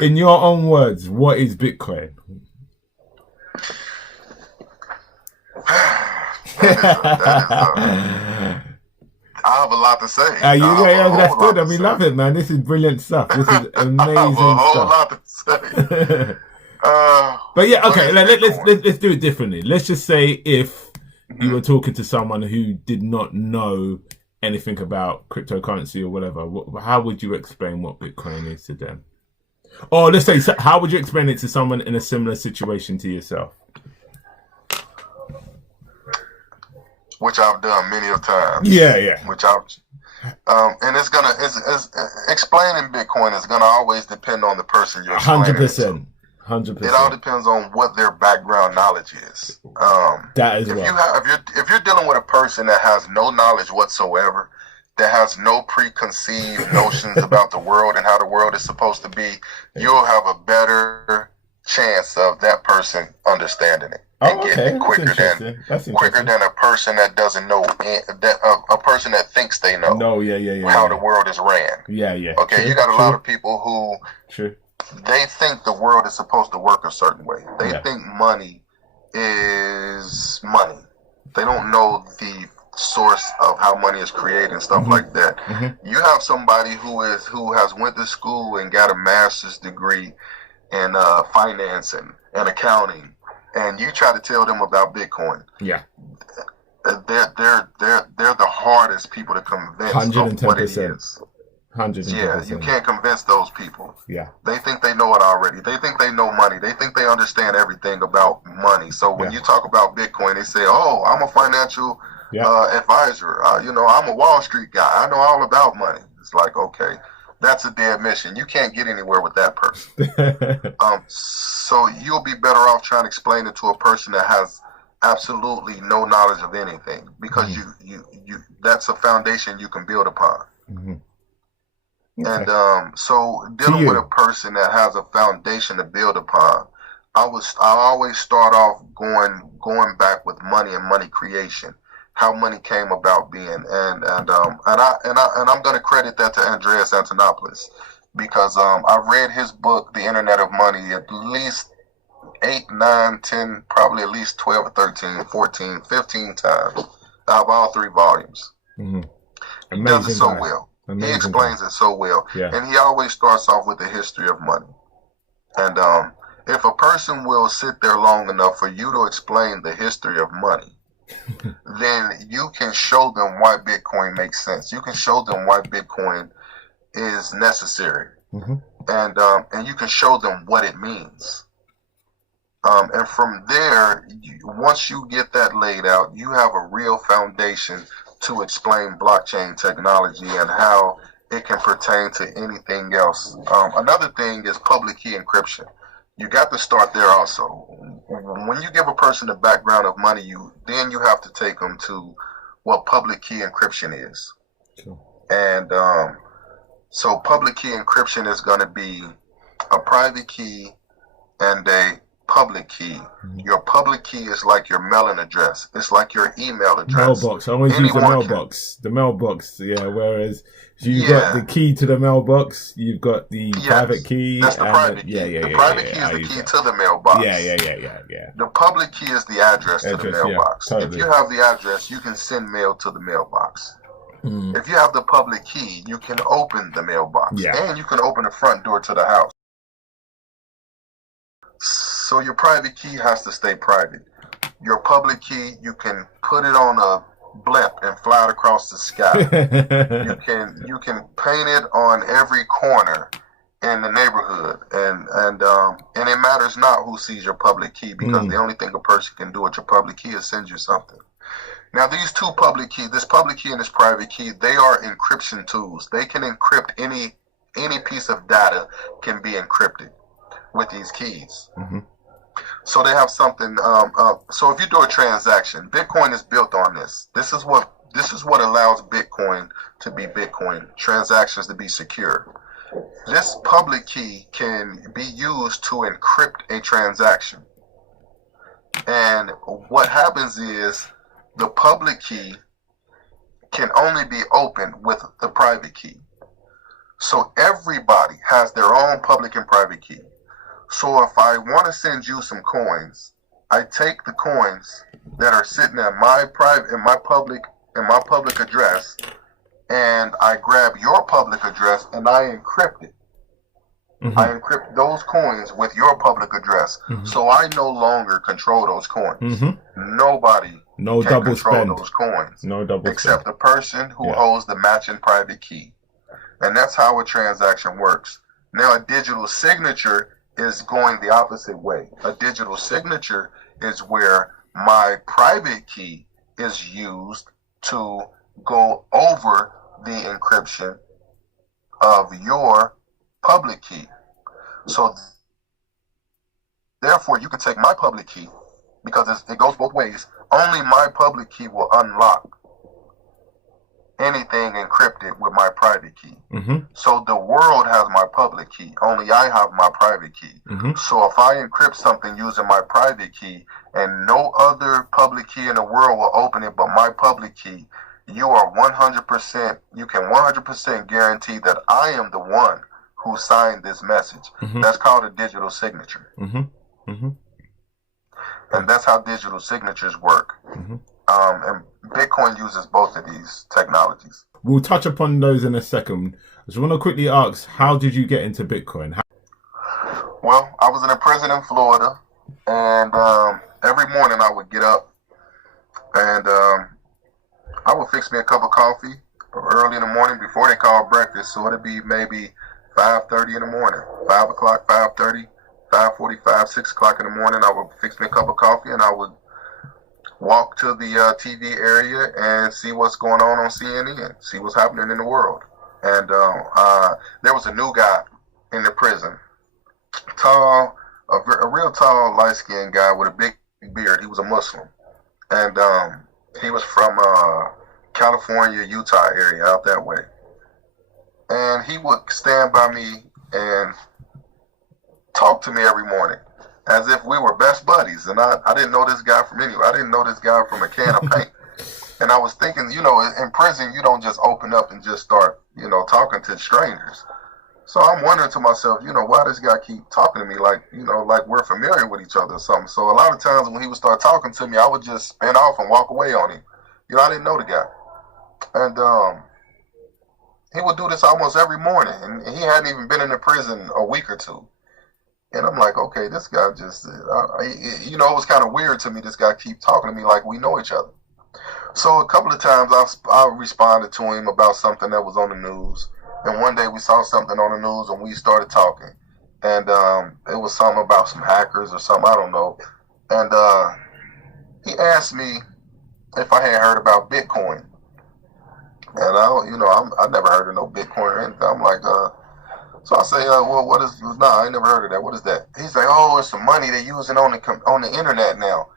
in your own words, what is Bitcoin? I have a lot to say. That's good. And we love it, man. This is brilliant stuff. This is amazing I have a whole stuff. lot to say. But yeah, okay. Let's do it differently. Let's just say if you were talking to someone who did not know anything about cryptocurrency or whatever, how would you explain what Bitcoin is to them? Or let's say, how would you explain it to someone in a similar situation to yourself? Which I've done many of times. Yeah. Which and it's explaining Bitcoin is gonna always depend on the person you're explaining 100%. 100%. It all depends on what their background knowledge is. That is if you're dealing with a person that has no knowledge whatsoever, that has no preconceived notions about the world and how the world is supposed to be, you'll have a better chance of that person understanding it and getting it quicker than a person that doesn't know, a person that thinks they know how the world is ran. Okay, true, you got a lot of people who they think the world is supposed to work a certain way. They think money is money. They don't know the source of how money is created and stuff like that. You have somebody who has went to school and got a master's degree in financing and accounting, and you try to tell them about Bitcoin. They're the hardest people to convince of what it is. 110%. You can't convince those people. They think they know it already. They think they know money. They think they understand everything about money. So when you talk about Bitcoin, they say, "Oh, I'm a financial advisor. I'm a Wall Street guy. I know all about money." It's like, okay, that's a dead mission. You can't get anywhere with that person. So you'll be better off trying to explain it to a person that has absolutely no knowledge of anything, because you that's a foundation you can build upon. And so dealing with a person that has a foundation to build upon, I always start off going back with money and money creation, how money came about being, and I'm going to credit that to Andreas Antonopoulos, because I've read his book, The Internet of Money, at least 8, 9, 10, probably at least 12 or 13, 14, 15 times. I have all 3 volumes. He does it so well. He explains it so well. And he always starts off with the history of money. And if a person will sit there long enough for you to explain the history of money, then you can show them why Bitcoin makes sense. You can show them why Bitcoin is necessary. And you can show them what it means. And from there, once you get that laid out, you have a real foundation to explain blockchain technology and how it can pertain to anything else. Another thing is public key encryption. You got to start there also. When you give a person the background of money, you have to take them to what public key encryption is. And so public key encryption is going to be a private key and a public key. Your public key is like your mailing address. It's like your email address. Mailbox. I always use the mailbox. The mailbox. Whereas if you've got the key to the mailbox, you've got the private key. That's the private key. The private key is the key to the mailbox. The public key is the address to the mailbox. Totally. If you have the address, you can send mail to the mailbox. If you have the public key, you can open the mailbox. And you can open the front door to the house. So your private key has to stay private. Your public key, you can put it on a blimp and fly it across the sky. You can paint it on every corner in the neighborhood, and it matters not who sees your public key, because the only thing a person can do with your public key is send you something. Now these two public keys, this public key and this private key, they are encryption tools. They can encrypt any piece of data can be encrypted with these keys. So they have something. So if you do a transaction, Bitcoin is built on this. This is what allows Bitcoin to be Bitcoin. Transactions to be secure. This public key can be used to encrypt a transaction. And what happens is the public key can only be opened with the private key. So everybody has their own public and private key. So if I want to send you some coins, I take the coins that are sitting at my public address, and I grab your public address and I encrypt it. I encrypt those coins with your public address. So I no longer control those coins. Nobody can control those coins. Except the person who holds the matching private key. And that's how a transaction works. Now a digital signature is going the opposite way. A digital signature is where my private key is used to go over the encryption of your public key. So therefore you can take my public key, because it goes both ways. Only my public key will unlock anything encrypted with my private key. Mm-hmm. So the world has my public key. Only I have my private key. Mm-hmm. So if I encrypt something using my private key and no other public key in the world will open it but my public key, you are 100%, you can 100% guarantee that I am the one who signed this message. Mm-hmm. That's called a digital signature. Mm-hmm. Mm-hmm. And that's how digital signatures work. Mm-hmm. And Bitcoin uses both of these technologies. We'll touch upon those in a second. I just want to quickly ask, how did you get into Bitcoin? Well, I was in a prison in Florida, and every morning I would get up and I would fix me a cup of coffee early in the morning before they call breakfast. So it'd be maybe 5:30 in the morning, 5 o'clock, 5:30, 5:45, 6 o'clock in the morning. I would fix me a cup of coffee and I would walk to the TV area and see what's going on CNN, see what's happening in the world. And there was a new guy in the prison, tall, a real tall, light-skinned guy with a big beard. He was a Muslim, and he was from California, Utah area, out that way. And he would stand by me and talk to me every morning as if we were best buddies. And I didn't know this guy from anywhere. I didn't know this guy from a can of paint. And I was thinking, you know, in prison, you don't just open up and just start, you know, talking to strangers. So I'm wondering to myself, you know, why this guy keep talking to me like, you know, like we're familiar with each other or something. So a lot of times when he would start talking to me, I would just spin off and walk away on him. You know, I didn't know the guy. And he would do this almost every morning. And he hadn't even been in the prison a week or two. And I'm like, okay, this guy just, you know, it was kind of weird to me. This guy keep talking to me like we know each other. So a couple of times I responded to him about something that was on the news. And one day we saw something on the news and we started talking. And it was something about some hackers or something, I don't know. And he asked me if I had heard about Bitcoin. And I never heard of no Bitcoin or anything. I'm like, so I say, well, what is? No, I ain't never heard of that. What is that? He's like, oh, it's some money they're using on the internet now.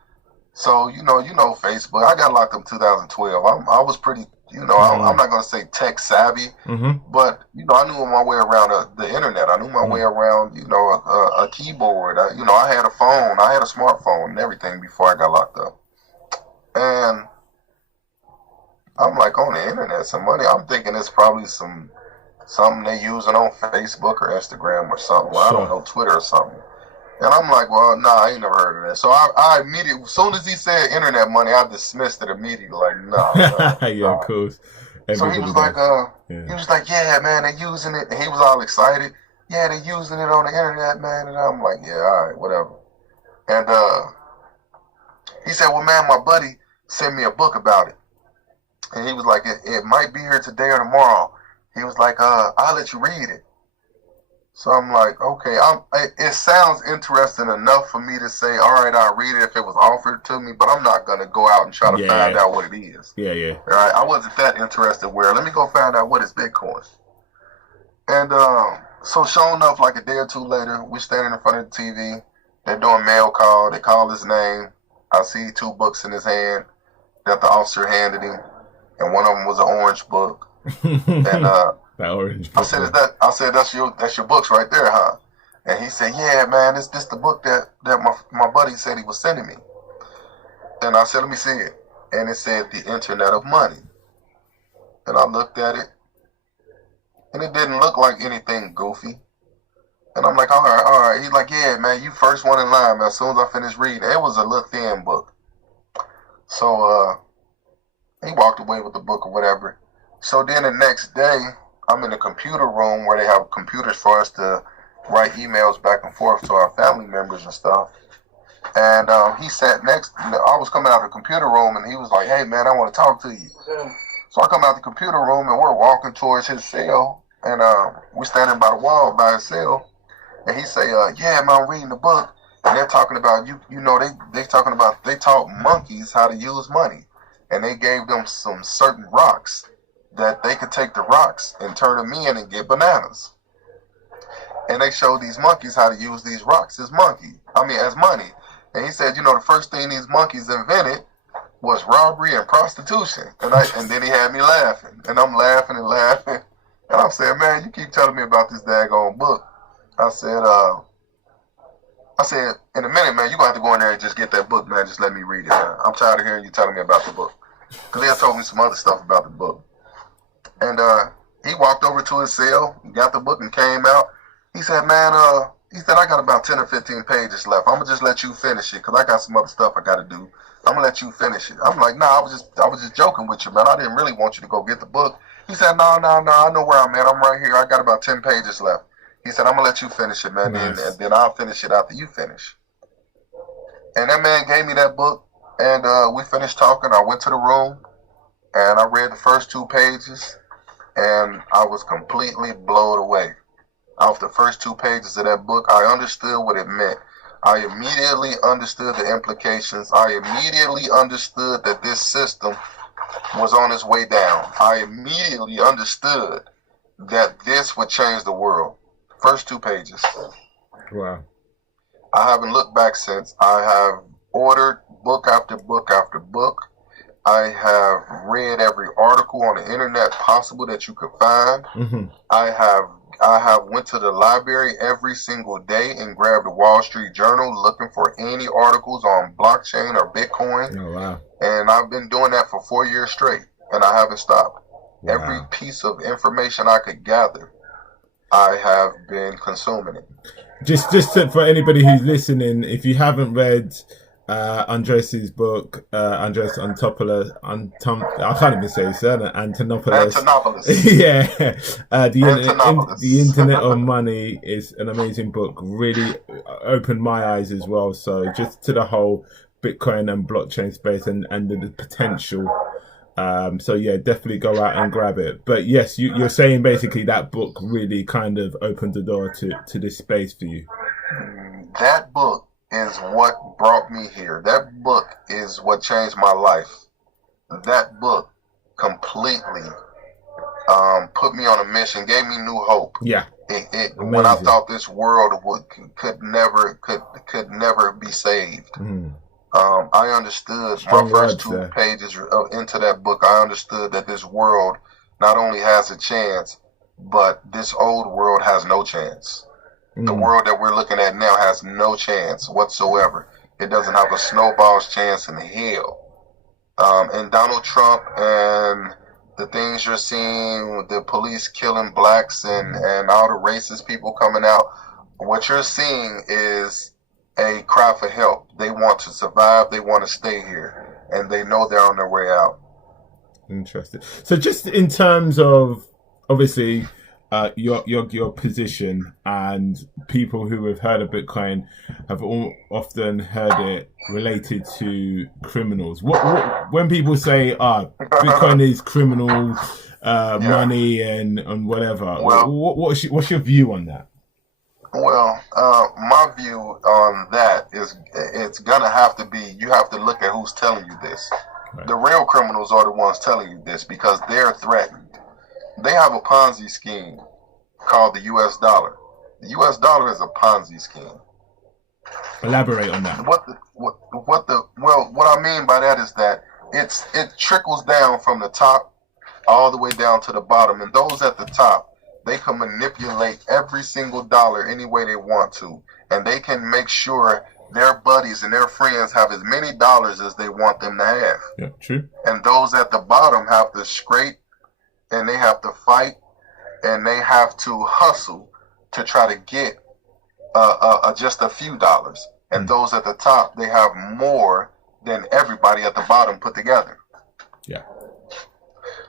So you know, Facebook. I got locked up in 2012. I was pretty, you know, I'm not gonna say tech savvy, but you know, I knew my way around the internet. I knew my way around, you know, a keyboard. I had a phone. I had a smartphone and everything before I got locked up. And I'm like, on the internet, some money. I'm thinking it's probably something they using on Facebook or Instagram or something. Well, Sure. I don't know, Twitter or something. And I'm like, well, nah, I ain't never heard of that. So I immediately, as soon as he said internet money, I dismissed it immediately. Like, nah. Yeah, of course. So he was like, yeah, man, they using it. And he was all excited. Yeah, they using it on the internet, man. And I'm like, yeah, all right, whatever. And he said, well, man, my buddy sent me a book about it. And he was like, it might be here today or tomorrow. He was like, I'll let you read it. So I'm like, okay, it sounds interesting enough for me to say, all right, I'll read it if it was offered to me, but I'm not going to go out and try to find out what it is. Yeah. All right, I wasn't that interested where, let me go find out what is Bitcoin. And so sure enough, like a day or two later, we're standing in front of the TV. They're doing mail call. They call his name. I see 2 books in his hand that the officer handed him. And one of them was an orange book. And that orange book. I said, that's your books right there, huh? And he said, yeah, man, this the book that my buddy said he was sending me. And I said, let me see it. And it said The Internet of Money. And I looked at it, and it didn't look like anything goofy. And I'm like, all right. He's like, yeah, man, you first one in line, man. As soon as I finished reading, it was a little thin book. So he walked away with the book or whatever. So then the next day, I'm in the computer room where they have computers for us to write emails back and forth to our family members and stuff. And he sat next. I was coming out of the computer room, and he was like, hey, man, I want to talk to you. So I come out the computer room, and we're walking towards his cell. And we're standing by the wall by his cell. And he say, yeah, man, I'm reading the book. And they're talking about, you know, they talking about, they taught monkeys how to use money. And they gave them some certain rocks that they could take the rocks and turn them in and get bananas. And they showed these monkeys how to use these rocks as money. And he said, you know, the first thing these monkeys invented was robbery and prostitution. And then he had me laughing. And I'm laughing and laughing. And I'm saying, man, you keep telling me about this daggone book. I said, in a minute, man, you're going to have to go in there and just get that book, man. Just let me read it, man. I'm tired of hearing you telling me about the book. Because he had told me some other stuff about the book. And he walked over to his cell, got the book, and came out. He said, man, I got about 10 or 15 pages left. I'm going to just let you finish it because I got some other stuff I got to do. I'm going to let you finish it. I'm like, nah, I was just joking with you, man. I didn't really want you to go get the book. He said, no, I know where I'm at. I'm right here. I got about 10 pages left. He said, I'm going to let you finish it, man, Nice. and then I'll finish it after you finish. And that man gave me that book, and we finished talking. I went to the room, and I read the first 2 pages, and I was completely blown away. Off the first 2 pages of that book, I understood what it meant. I immediately understood the implications. I immediately understood that this system was on its way down. I immediately understood that this would change the world. First 2 pages. Wow. I haven't looked back since. I have ordered book after book after book. I have read every article on the internet possible that you could find. Mm-hmm. I have went to the library every single day and grabbed a Wall Street Journal looking for any articles on blockchain or Bitcoin. Oh, wow. And I've been doing that for 4 years straight, and I haven't stopped. Wow. Every piece of information I could gather, I have been consuming it. For anybody who's listening, if you haven't read Andres's book, Andres Antopoulos, I can't even say his surname, Antonopoulos. Yeah, the Internet of Money is an amazing book. Really opened my eyes as well. So just to the whole Bitcoin and blockchain space and the potential. So yeah, definitely go out and grab it. But yes, you're saying basically that book really kind of opened the door to this space for you. That book is what brought me here. That book is what changed my life. That book completely put me on a mission, gave me new hope. Yeah. When I thought this world could never be saved. I understood Strong my first words 2 pages into that book. I understood that this world not only has a chance, but this old world has no chance. The world that we're looking at now has no chance whatsoever. It doesn't have a snowball's chance in hell. And Donald Trump and the things you're seeing, the police killing blacks and all the racist people coming out, what you're seeing is a cry for help. They want to survive. They want to stay here. And they know they're on their way out. Interesting. So just in terms of, obviously, your position, and people who have heard of Bitcoin have often heard it related to criminals. What when people say Bitcoin is criminal money and whatever, what's your view on that? Well, my view on that is it's gonna have to be, you have to look at who's telling you this. Right. The real criminals are the ones telling you this because they're threatened. They have a Ponzi scheme called the U.S. dollar. The U.S. dollar is a Ponzi scheme. Elaborate on that. What I mean by that is that it trickles down from the top all the way down to the bottom, and those at the top, they can manipulate every single dollar any way they want to, and they can make sure their buddies and their friends have as many dollars as they want them to have. Yeah, true. And those at the bottom have to scrape, and they have to fight, and they have to hustle to try to get just a few dollars. And those at the top, they have more than everybody at the bottom put together. Yeah.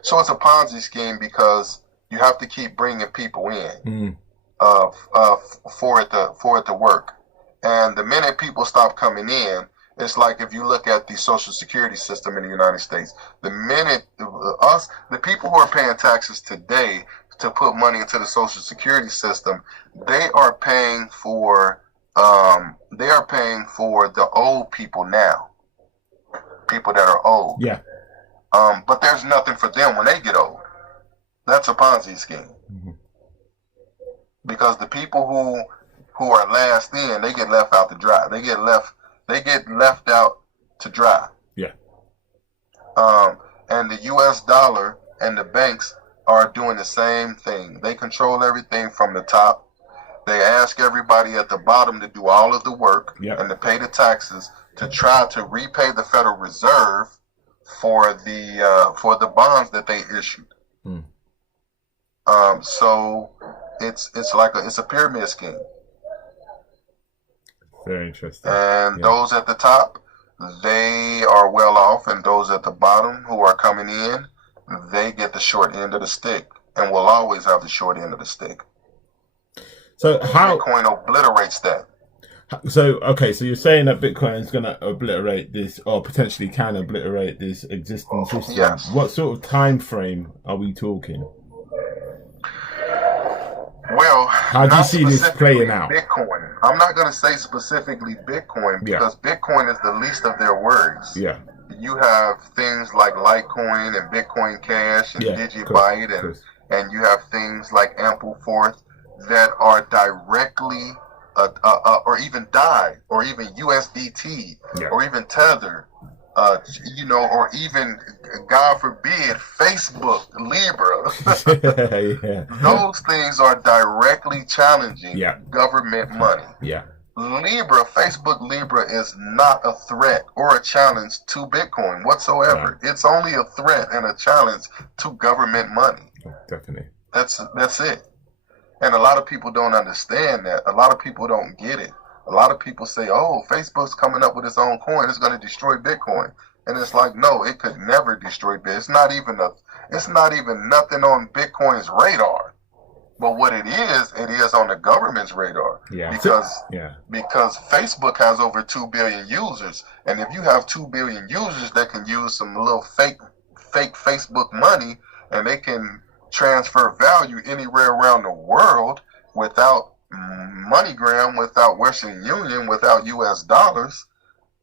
So it's a Ponzi scheme because you have to keep bringing people in for it to work. And the minute people stop coming in, it's like if you look at the Social Security system in the United States, the minute the people who are paying taxes today to put money into the Social Security system, they are paying for the old people now, people that are old. Yeah. But there's nothing for them when they get old. That's a Ponzi scheme. Mm-hmm. Because the people who are last in, they get left out to dry. They get left out to dry. Yeah. And the U.S. dollar and the banks are doing the same thing. They control everything from the top. They ask everybody at the bottom to do all of the work and to pay the taxes to try to repay the Federal Reserve for the bonds that they issued. So it's a pyramid scheme. Very interesting. And those at the top, they are well off, and those at the bottom who are coming in, they get the short end of the stick, and will always have the short end of the stick. So how Bitcoin obliterates that? So you're saying that Bitcoin is going to obliterate this, or potentially can obliterate this existing system? Yes. What sort of time frame are we talking? Well, how do you see this playing out? Bitcoin. I'm not going to say specifically Bitcoin because Bitcoin is the least of their worries. Yeah. You have things like Litecoin and Bitcoin Cash and Digibyte, and you have things like Ampleforth that are directly, or even DAI, or even USDT, or even Tether, or even, God forbid, Facebook, Libra. Those things are directly challenging government money. Facebook Libra is not a threat or a challenge to Bitcoin whatsoever. It's only a threat and a challenge to government money. Definitely. That's it. And a lot of people don't understand that. A lot of people don't get it. A lot of people say, oh, Facebook's coming up with its own coin. It's going to destroy Bitcoin. And it's like, no, it could never destroy Bitcoin. It's not even nothing on Bitcoin's radar. But what it is on the government's radar. Because Facebook has over 2 billion users. And if you have 2 billion users that can use some little fake Facebook money, and they can transfer value anywhere around the world without MoneyGram, without Western Union, without US dollars,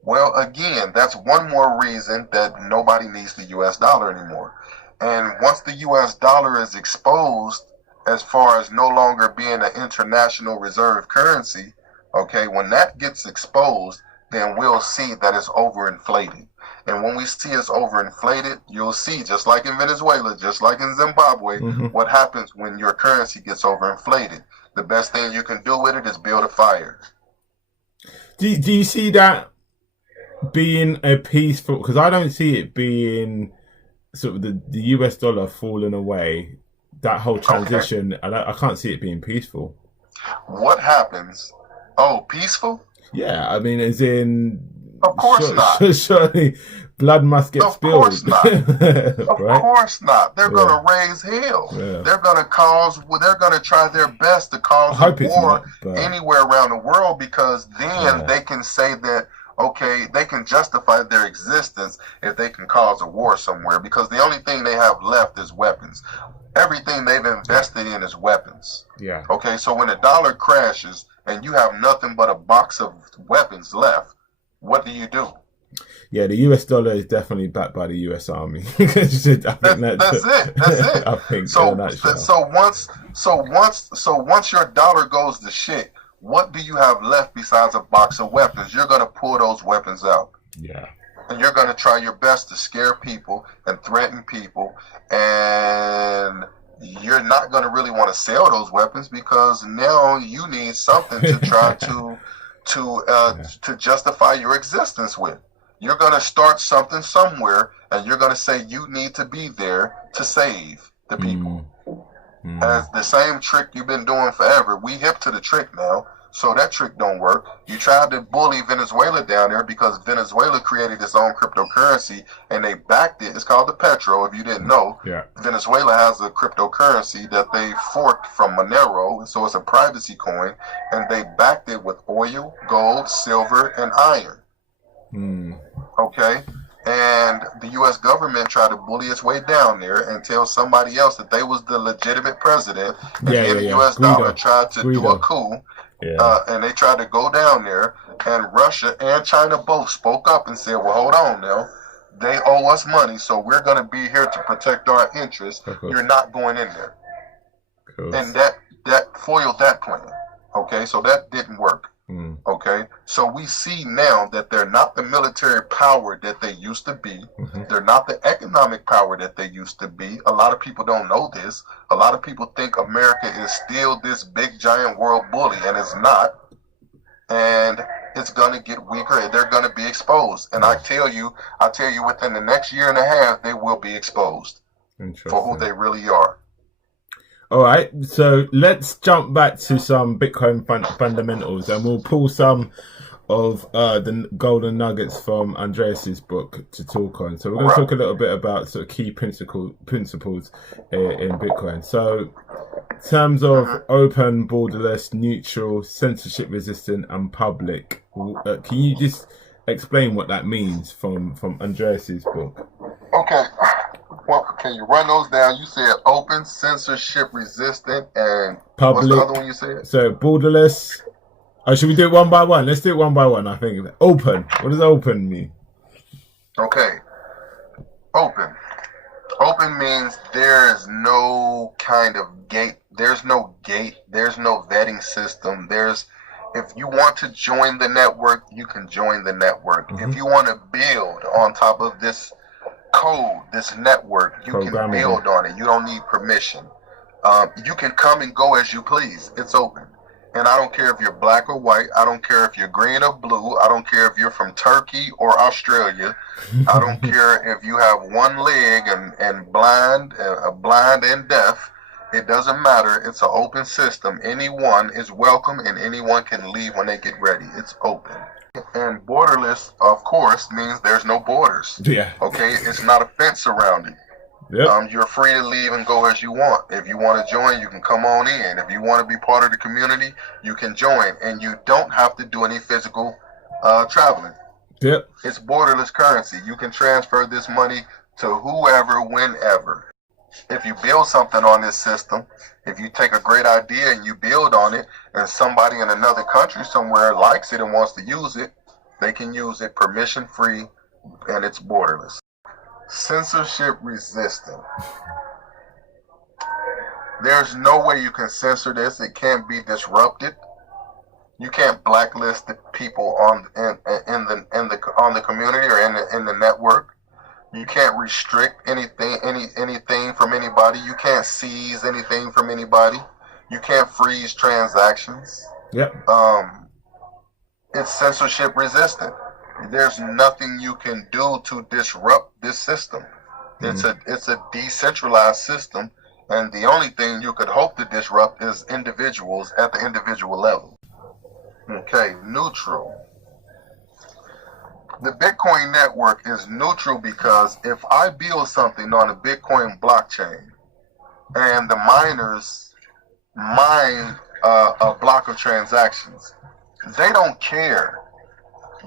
well, again, that's one more reason that nobody needs the US dollar anymore. And once the US dollar is exposed as far as no longer being an international reserve currency, okay, when that gets exposed, then we'll see that it's overinflated. And when we see it's overinflated, you'll see, just like in Venezuela, just like in Zimbabwe, what happens when your currency gets overinflated. The best thing you can do with it is build a fire. Do you see that being a peaceful, because I don't see it being sort of the US dollar falling away, that whole transition, I can't see it being peaceful. What happens? Oh, peaceful? Yeah, I mean, as in... Of course not. Surely blood must get spilled. Of course not. Of course not. They're going to raise hell. They're going to try their best to cause a war anywhere around the world, because then they can say that, okay, they can justify their existence if they can cause a war somewhere, because the only thing they have left is weapons. Everything they've invested in is weapons. Okay, so when the dollar crashes and you have nothing but a box of weapons left, what do you do? Yeah, the US dollar is definitely backed by the US Army. That's it. That's it. I think so. Once your dollar goes to shit, what do you have left besides a box of weapons? You're gonna pull those weapons out. And you're gonna try your best to scare people and threaten people, and you're not gonna really want to sell those weapons, because now you need something to try to justify your existence with. You're going to start something somewhere, and you're going to say you need to be there to save the people. And it's the same trick you've been doing forever. We hip to the trick now, so that trick don't work. You tried to bully Venezuela down there because Venezuela created its own cryptocurrency, and they backed it. It's called the Petro, if you didn't know. Venezuela has a cryptocurrency that they forked from Monero, so it's a privacy coin, and they backed it with oil, gold, silver, and iron. Okay? And the U.S. government tried to bully its way down there and tell somebody else that they was the legitimate president. And then the U.S. dollar tried to do a coup. And they tried to go down there, and Russia and China both spoke up and said, well, hold on now. They owe us money, so we're going to be here to protect our interests. You're not going in there. And that foiled that plan. Okay, so that didn't work. Okay, so we see now that they're not the military power that they used to be. They're not the economic power that they used to be. A lot of people don't know this. A lot of people think America is still this big giant world bully, and it's not. And it's going to get weaker, and they're going to be exposed. And I tell you, within the next year and a half, they will be exposed for who they really are. All right, so let's jump back to some Bitcoin fundamentals, and we'll pull some of the golden nuggets from Andreas's book to talk on. So we're going to talk a little bit about sort of key principles in Bitcoin. So in terms of open, borderless, neutral, censorship resistant, and public, can you just explain what that means from Andreas's book? Okay. Well, can you run those down? You said open, censorship resistant, and public. What's the other one you said? So borderless. Oh, should we do it one by one? Let's do it one by one, I think. Open. What does open mean? Okay. Open. Open means there is no kind of gate. There's no gate. There's no vetting system. If you want to join the network, you can join the network. If you want to build on top of this code, this network, you can build on it. You don't need permission. You can come and go as you please. It's open. And I don't care if you're black or white. I don't care if you're green or blue. I don't care if you're from Turkey or Australia. I don't care if you have one leg and blind and deaf. It doesn't matter. It's an open system. Anyone is welcome, and anyone can leave when they get ready. It's open. And borderless, of course, means there's no borders. Yeah. Okay? It's not a fence around it. Yep. You're free to leave and go as you want. If you want to join, you can come on in. If you want to be part of the community, you can join. And you don't have to do any physical traveling. Yep. It's borderless currency. You can transfer this money to whoever, whenever. If you build something on this system, if you take a great idea and you build on it, and somebody in another country somewhere likes it and wants to use it, they can use it permission-free, and it's borderless. Censorship resistant. There's no way you can censor this. It can't be disrupted. You can't blacklist the people on the community or in the network. You can't restrict anything from anybody. You can't seize anything from anybody. You can't freeze transactions. Yep. It's censorship resistant. There's nothing you can do to disrupt this system. It's a decentralized system, and the only thing you could hope to disrupt is individuals at the individual level. Okay, neutral. The Bitcoin network is neutral because if I build something on a Bitcoin blockchain and the miners mine a block of transactions, they don't care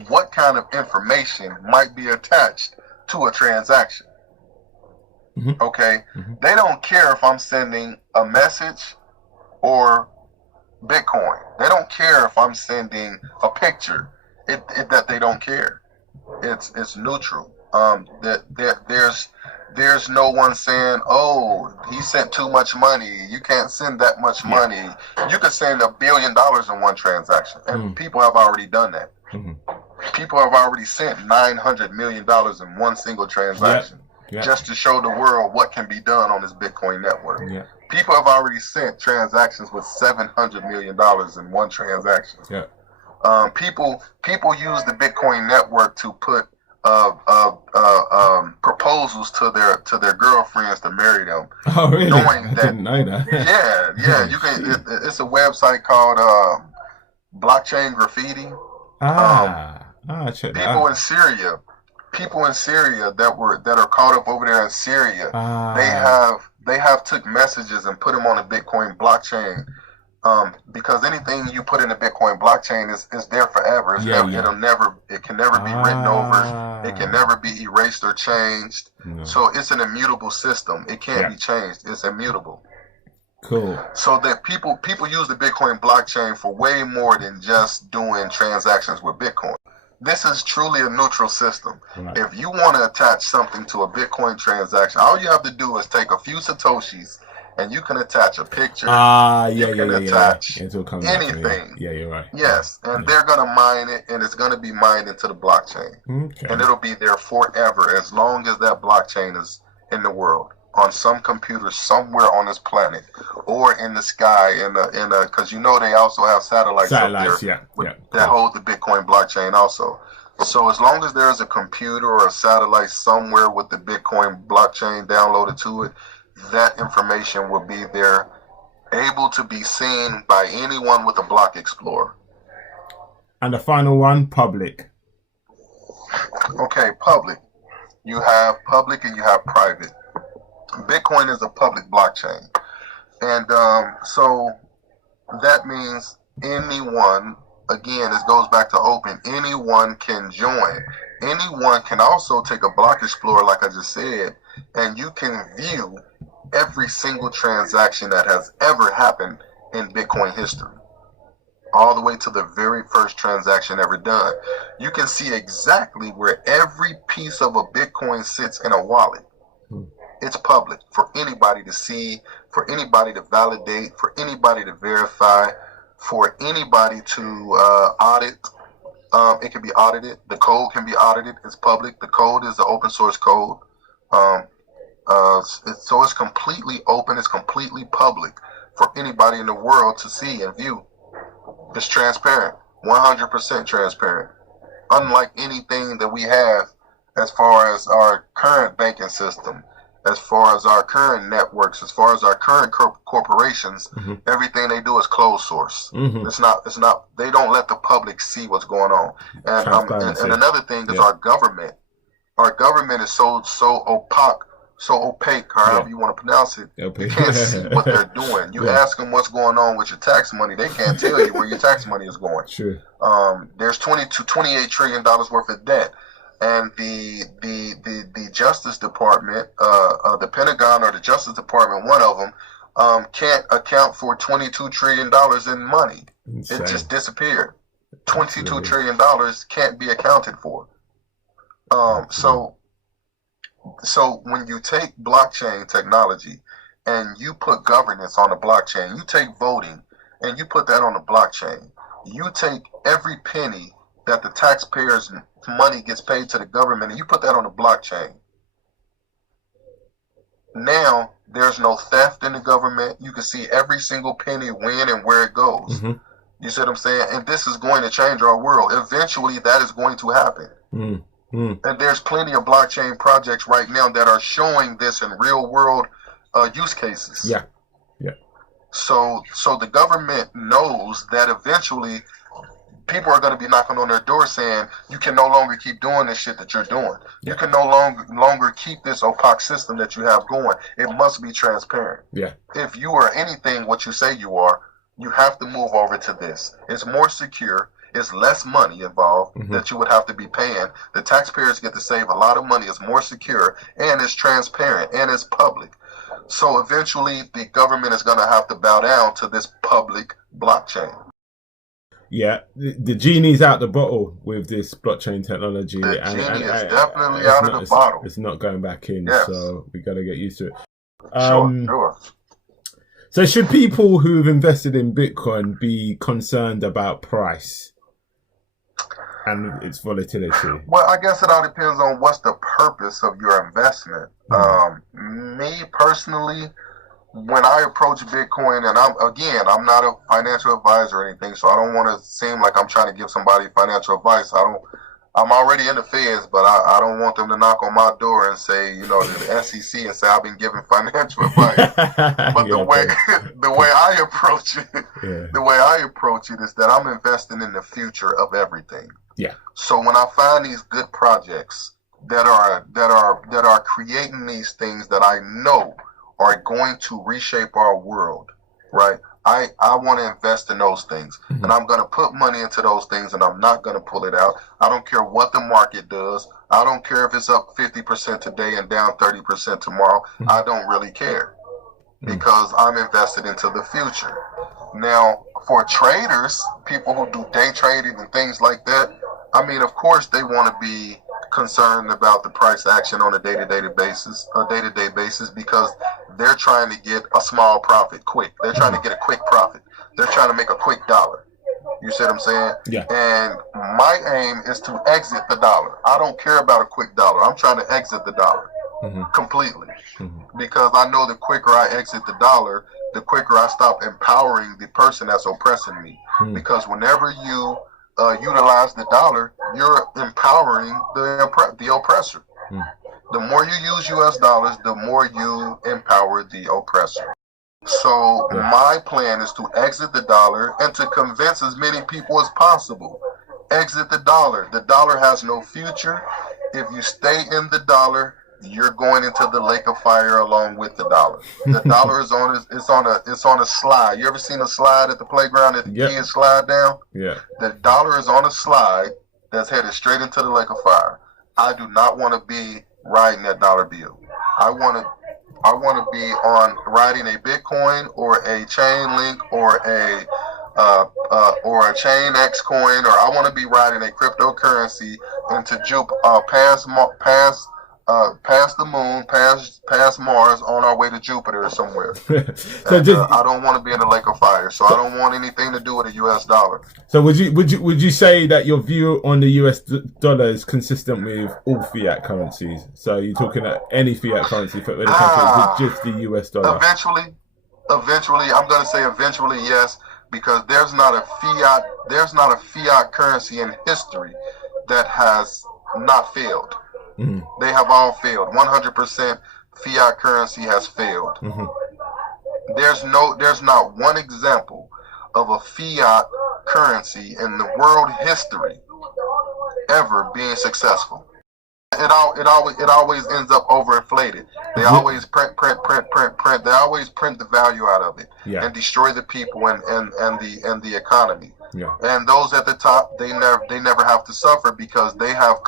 what kind of information might be attached to a transaction. Okay? They don't care if I'm sending a message or Bitcoin. They don't care if I'm sending a picture. That they don't care. It's neutral. There's no one saying, oh, he sent too much money. You can't send that much money. You could send $1 billion in one transaction, and people have already done that. People have already sent $900 million in one single transaction, just to show the world what can be done on this Bitcoin network. People have already sent transactions with $700 million in one transaction. People use the Bitcoin network to put proposals to their girlfriends to marry them. Oh, really? Knowing I didn't know that. Yeah. You can. It's a website called Blockchain Graffiti. Check that out. People in Syria that are caught up over there in Syria. They have took messages and put them on a Bitcoin blockchain. Because anything you put in the Bitcoin blockchain is there forever. It can never be written over. It can never be erased or changed. So it's an immutable system. It can't be changed. It's immutable. Cool. So that people use the Bitcoin blockchain for way more than just doing transactions with Bitcoin. This is truly a neutral system. If you want to attach something to a Bitcoin transaction, all you have to do is take a few Satoshis and you can attach a picture. You can attach anything. Yeah, you're right. Yes, and they're gonna mine it, and it's gonna be mined into the blockchain, and it'll be there forever as long as that blockchain is in the world, on some computer somewhere on this planet, or in the sky, because they also have satellites up there that hold the Bitcoin blockchain also. So as long as there's a computer or a satellite somewhere with the Bitcoin blockchain downloaded to it, that information will be there, able to be seen by anyone with a block explorer. And the final one, public. Okay, public. You have public and you have private. Bitcoin is a public blockchain. And so that means anyone, again, this goes back to open, anyone can join. Anyone can also take a block explorer, like I just said, and you can view every single transaction that has ever happened in Bitcoin history, all the way to the very first transaction ever done. You can see exactly where every piece of a Bitcoin sits in a wallet. It's public for anybody to see, for anybody to validate, for anybody to verify, for anybody to audit. It can be audited. The code can be audited. It's public. The code is the open source code. So it's completely open. It's completely public for anybody in the world to see and view. It's transparent, 100% transparent. Unlike anything that we have as far as our current banking system, as far as our current networks, as far as our current corporations, everything they do is closed source. It's not. They don't let the public see what's going on. And another thing is our government. Our government is so opaque, however you want to pronounce it. You can't see what they're doing. You ask them what's going on with your tax money, they can't tell you where your tax money is going. Sure. There's $28 trillion worth of debt. And the Justice Department, the Pentagon or the Justice Department, one of them, can't account for $22 trillion in money. Insane. It just disappeared. $22 trillion can't be accounted for. So when you take blockchain technology and you put governance on the blockchain, you take voting and you put that on the blockchain, you take every penny that the taxpayers' money gets paid to the government and you put that on the blockchain. Now there's no theft in the government. You can see every single penny, when and where it goes. You see what I'm saying? And this is going to change our world. Eventually that is going to happen. And there's plenty of blockchain projects right now that are showing this in real world use cases. So the government knows that eventually people are going to be knocking on their door saying, you can no longer keep doing this shit that you're doing. You can no longer keep this opaque system that you have going. It must be transparent. If you are anything what you say you are, you have to move over to this. It's more secure. It's less money involved that you would have to be paying. The taxpayers get to save a lot of money. It's more secure, and it's transparent, and it's public. So eventually the government is going to have to bow down to this public blockchain. Yeah, the genie's out the bottle with this blockchain technology. The genie is definitely out of the bottle. It's not going back in, so we got to get used to it. Sure. So should people who've invested in Bitcoin be concerned about price and its volatility? Well, I guess it all depends on what's the purpose of your investment. Me personally, when I approach Bitcoin, and I'm not a financial advisor or anything, so I don't want to seem like I'm trying to give somebody financial advice. I'm already in the feds, but I don't want them to knock on my door and say, the SEC and say I've been giving financial advice. But the way I approach it is that I'm investing in the future of everything. So when I find these good projects that are creating these things that I know are going to reshape our world, right? I want to invest in those things, and I'm going to put money into those things, and I'm not going to pull it out. I don't care what the market does. I don't care if it's up 50% today and down 30% tomorrow. I don't really care because I'm invested into the future. Now, for traders, people who do day trading and things like that, I mean, of course, they want to be concerned about the price action on a day-to-day basis, because they're trying to get a small profit quick. They're trying to get a quick profit. They're trying to make a quick dollar. You see what I'm saying? Yeah. And my aim is to exit the dollar. I don't care about a quick dollar. I'm trying to exit the dollar completely. Because I know the quicker I exit the dollar, the quicker I stop empowering the person that's oppressing me. Because whenever you utilize the dollar, you're empowering the oppressor. The more you use U.S. dollars, the more you empower the oppressor. So my plan is to exit the dollar and to convince as many people as possible. Exit the dollar. The dollar has no future. If you stay in the dollar, you're going into the lake of fire along with the dollar. The dollar is on a slide. You ever seen a slide at the playground that the kids slide down? Yeah. The dollar is on a slide that's headed straight into the lake of fire. I do not want to be riding that dollar bill. I want to be on riding a Bitcoin or a Chainlink or a Chain X coin, or I want to be riding a cryptocurrency into past the moon, past Mars, on our way to Jupiter or somewhere. So I don't want to be in the lake of fire. So I don't want anything to do with the U.S. dollar. So would you say that your view on the U.S. dollar is consistent with all fiat currencies? So you're talking about any fiat currency for the country, just the U.S. dollar? Eventually, I'm going to say eventually yes, because there's not a fiat currency in history that has not failed. They have all failed. 100% fiat currency has failed. There's not one example of a fiat currency in the world history ever being successful. It always ends up overinflated. They always print. They always print the value out of it and destroy the people and the economy. Yeah. And those at the top, they never have to suffer because they have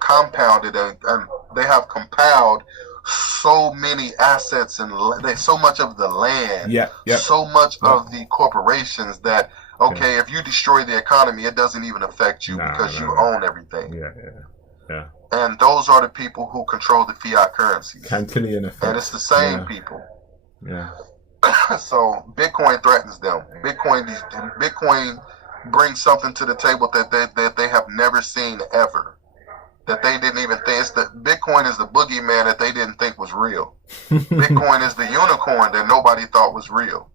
compounded and they have compiled so many assets and so much of the land, so much of the corporations that if you destroy the economy, it doesn't even affect you because you own everything. Yeah. And those are the people who control the fiat currencies. Cantillon effect. And it's the same people. Yeah. So Bitcoin threatens them. Bitcoin brings something to the table that they have never seen ever. That they didn't even think. Bitcoin is the boogeyman that they didn't think was real. Bitcoin is the unicorn that nobody thought was real.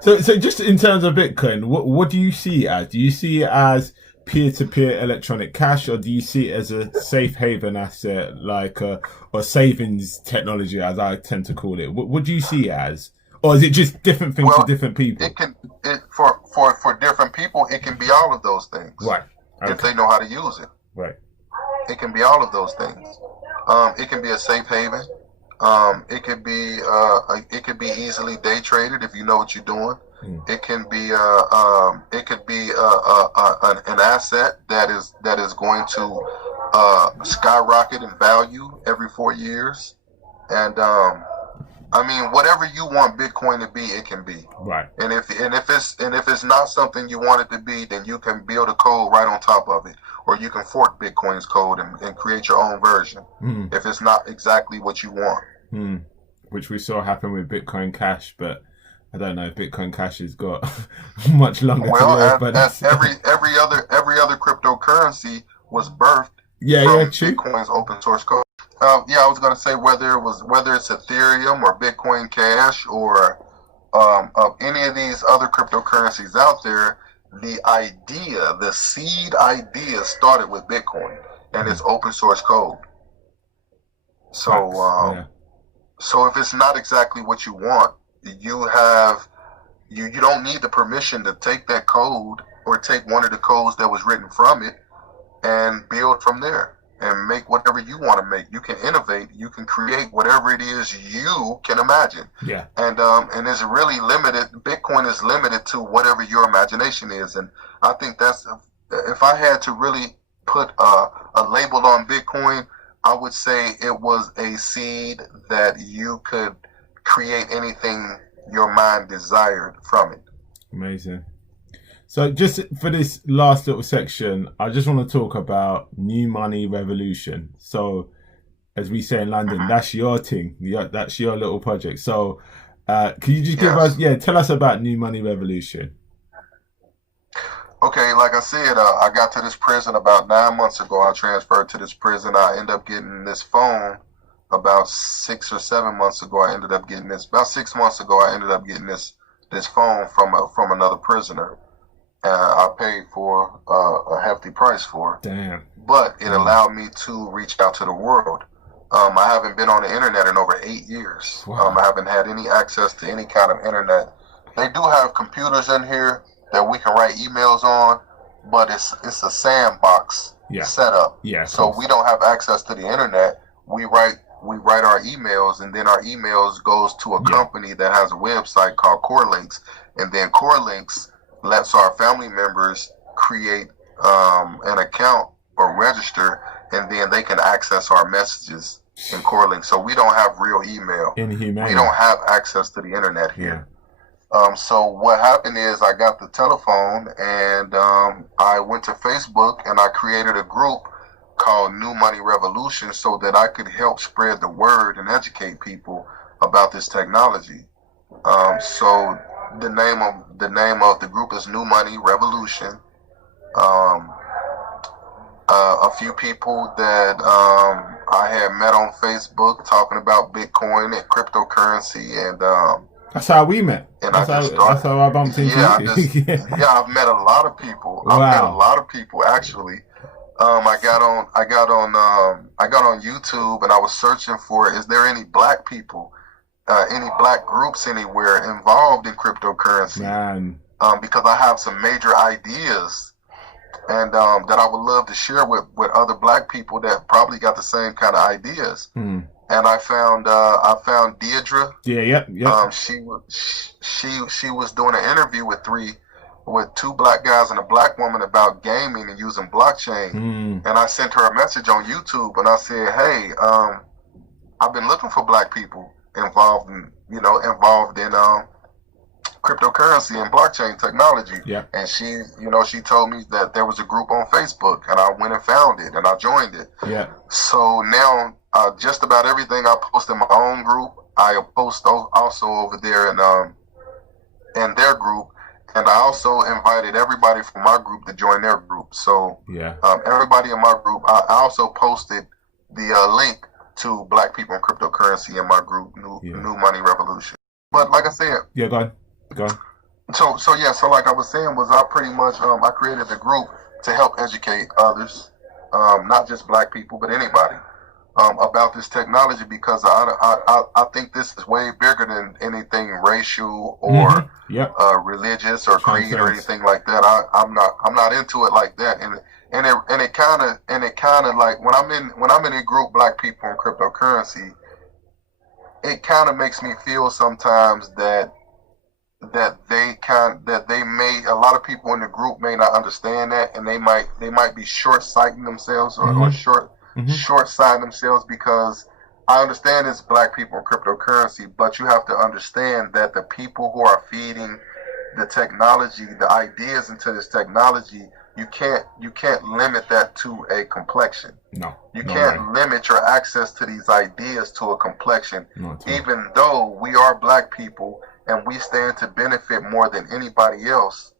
So just in terms of Bitcoin, what do you see it as? Do you see it as peer-to-peer electronic cash, or do you see it as a safe haven asset, like or savings technology, as I tend to call it? What do you see it as? Or is it just different things for different people? For different people, it can be all of those things. Right. Okay. If they know how to use it. Right. It can be all of those things. It can be a safe haven. It could be easily day traded if you know what you're doing. It can be an asset that is going to skyrocket in value every 4 years, and whatever you want Bitcoin to be, it can be. Right. And if it's not something you want it to be, then you can build a code right on top of it, or you can fork Bitcoin's code and create your own version if it's not exactly what you want. Which we saw happen with Bitcoin Cash, but I don't know if Bitcoin Cash has got much longer to live. But every other cryptocurrency was birthed from Bitcoin's open source code. I was going to say whether it's Ethereum or Bitcoin Cash or any of these other cryptocurrencies out there, the seed idea started with Bitcoin and its open source code. So so if it's not exactly what you want, you don't need the permission to take that code or take one of the codes that was written from it and build from there and make whatever you want to make. You can innovate. You can create whatever it is you can imagine. Yeah. And it's really limited. Bitcoin is limited to whatever your imagination is. And I think that's, if I had to really put a label on Bitcoin, I would say it was a seed that you could create anything your mind desired from it. Amazing. So just for this last little section, I just want to talk about new money revolution. So as we say in London, that's your thing. That's your little project. So, can you just give us, tell us about New Money Revolution? Okay, like I said, I got to this prison about 9 months ago. I transferred to this prison. I ended up getting this phone about 6 or 7 months ago. About 6 months ago. I ended up getting this phone from another prisoner. I paid for a hefty price for. Damn. But it allowed me to reach out to the world. I haven't been on the internet in over 8 years. Wow. I haven't had any access to any kind of internet. They do have computers in here that we can write emails on, but it's a sandbox setup. Yeah. So we don't have access to the internet. We write our emails, and then our emails goes to a company that has a website called Core Links, and then Core Links lets our family members create an account or register, and then they can access our messages in Core Links. So we don't have real email. Inhumane. We don't have access to the internet here. So what happened is I got the telephone, and I went to Facebook, and I created a group called New Money Revolution so that I could help spread the word and educate people about this technology. So the name of the group is New Money Revolution. A few people that I had met on Facebook talking about Bitcoin and cryptocurrency, and that's how we met. And that's how I bumped into you. I've met a lot of people. Wow. I've met a lot of people actually. I got on YouTube, and I was searching for, is there any black people, any black groups anywhere involved in cryptocurrency? Man. Because I have some major ideas, and that I would love to share with other black people that probably got the same kind of ideas. And I found Deidre. Yeah. She was doing an interview with two black guys and a black woman about gaming and using blockchain. And I sent her a message on YouTube, and I said, hey, I've been looking for black people involved in cryptocurrency and blockchain technology. Yeah. And she told me that there was a group on Facebook, and I went and found it, and I joined it. Yeah. So now just about everything I post in my own group, I post also over there in their group. And I also invited everybody from my group to join their group. So everybody in my group, I also posted the link to Black People in Cryptocurrency in my group, New Money Revolution. But like I said, go on. So like I was saying, was I pretty much I created the group to help educate others, not just black people, but anybody, about this technology, because I think this is way bigger than anything racial or religious or creed or anything like that. I'm not into it like that, and it kind of like when I'm in a group, Black People in Cryptocurrency, it kind of makes me feel sometimes that a lot of people in the group may not understand that, and they might be short-sighting themselves or short-sighting themselves, because I understand it's Black People in Cryptocurrency, but you have to understand that the people who are feeding the technology, the ideas into this technology, you can't limit that to a complexion. You can't limit your access to these ideas to a complexion, even though we are black people and we stand to benefit more than anybody else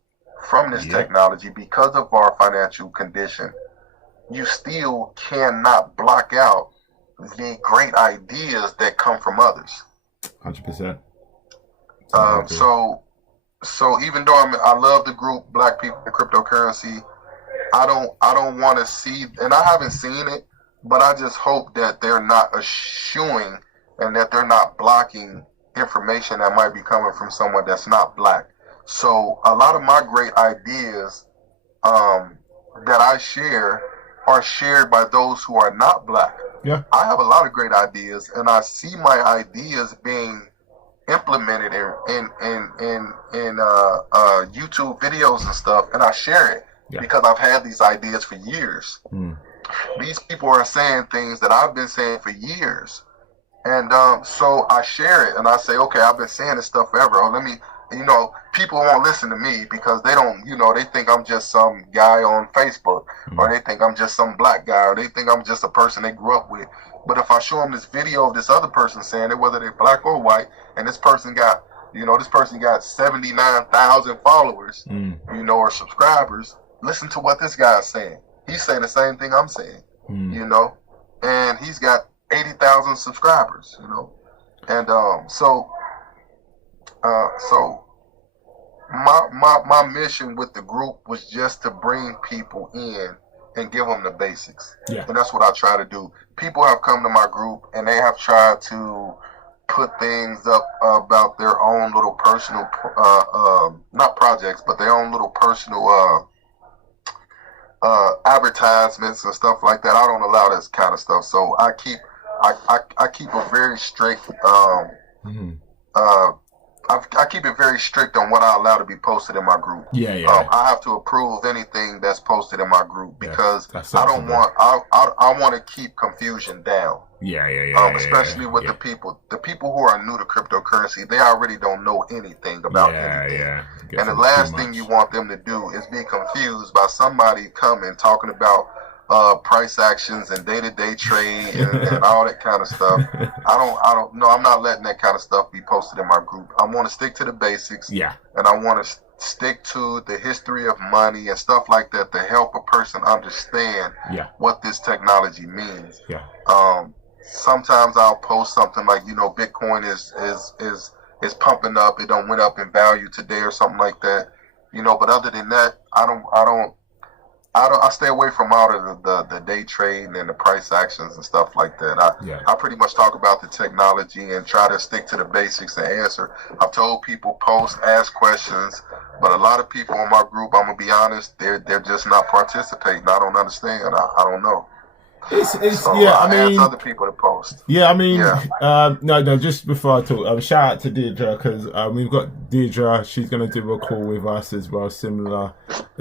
from this technology because of our financial condition. You still cannot block out the great ideas that come from others. 100%. So even though I love the group Black People in Cryptocurrency, I don't want to see, and I haven't seen it, but I just hope that they're not eschewing and that they're not blocking information that might be coming from someone that's not black. So a lot of my great ideas that I share are shared by those who are not black. Yeah, I have a lot of great ideas, and I see my ideas being implemented in YouTube videos and stuff, and I share it because I've had these ideas for years. These people are saying things that I've been saying for years, and so I share it, and I say, okay, I've been saying this stuff forever. Oh, let me, people won't listen to me because they don't, they think I'm just some guy on Facebook, or they think I'm just some black guy, or they think I'm just a person they grew up with. But if I show them this video of this other person saying it, whether they're black or white, and this person got, this person got 79,000 followers, or subscribers, listen to what this guy's saying. He's saying the same thing I'm saying, and he's got 80,000 subscribers, and so my mission with the group was just to bring people in and give them the basics. Yeah. And that's what I try to do. People have come to my group and they have tried to put things up about their own little personal, not projects, but their own little personal advertisements and stuff like that. I don't allow this kind of stuff. So I keep a very strict, I keep it very strict on what I allow to be posted in my group. I have to approve anything that's posted in my group because I don't want. I want to keep confusion down. Especially with the people who are new to cryptocurrency. They already don't know anything about anything. And the last thing you want them to do is be confused by somebody coming talking about price actions and day-to-day trade and all that kind of stuff. I'm not letting that kind of stuff be posted in my group. I want to stick to the basics. And I want to stick to the history of money and stuff like that to help a person understand what this technology means. Sometimes I'll post something like, Bitcoin is pumping up. It don't went up in value today or something like that. But other than that, I stay away from all of the day trading and the price actions and stuff like that. I pretty much talk about the technology and try to stick to the basics and answer. I've told people post, ask questions, but a lot of people in my group, I'm gonna be honest, they're just not participating. I don't understand. I don't know. I ask other people to post. No. Just before I talk, shout out to Deirdre because we've got Deirdre. She's going to do a call with us as well, similar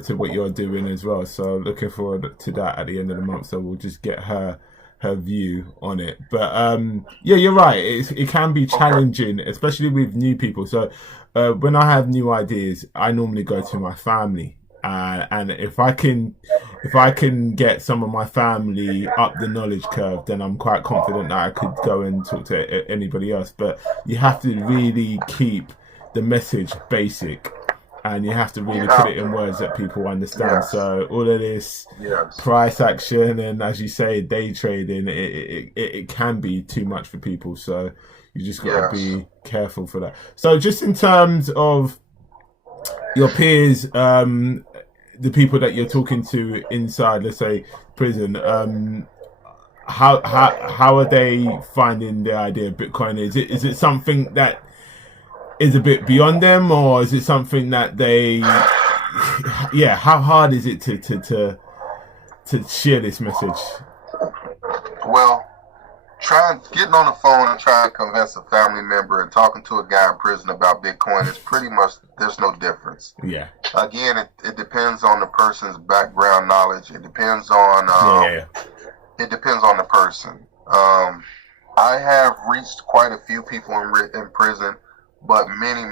to what you're doing as well. So looking forward to that at the end of the month. So we'll just get her view on it. But you're right. It can be challenging, especially with new people. So when I have new ideas, I normally go to my family. And if I can get some of my family up the knowledge curve, then I'm quite confident that I could go and talk to anybody else. But you have to really keep the message basic, and you have to really put it in words that people understand. So all of this price action and, as you say, day trading, it can be too much for people. So you just got to be careful for that. So just in terms of your peers, the people that you're talking to inside, let's say, prison, how are they finding the idea of Bitcoin? Is it something that is a bit beyond them, or is it something that they how hard is it to share this message? Well, getting on the phone and trying to convince a family member and talking to a guy in prison about Bitcoin is pretty much, there's no difference. Again, it depends on the person's background knowledge. It depends on it depends on the person. I have reached quite a few people in prison, but many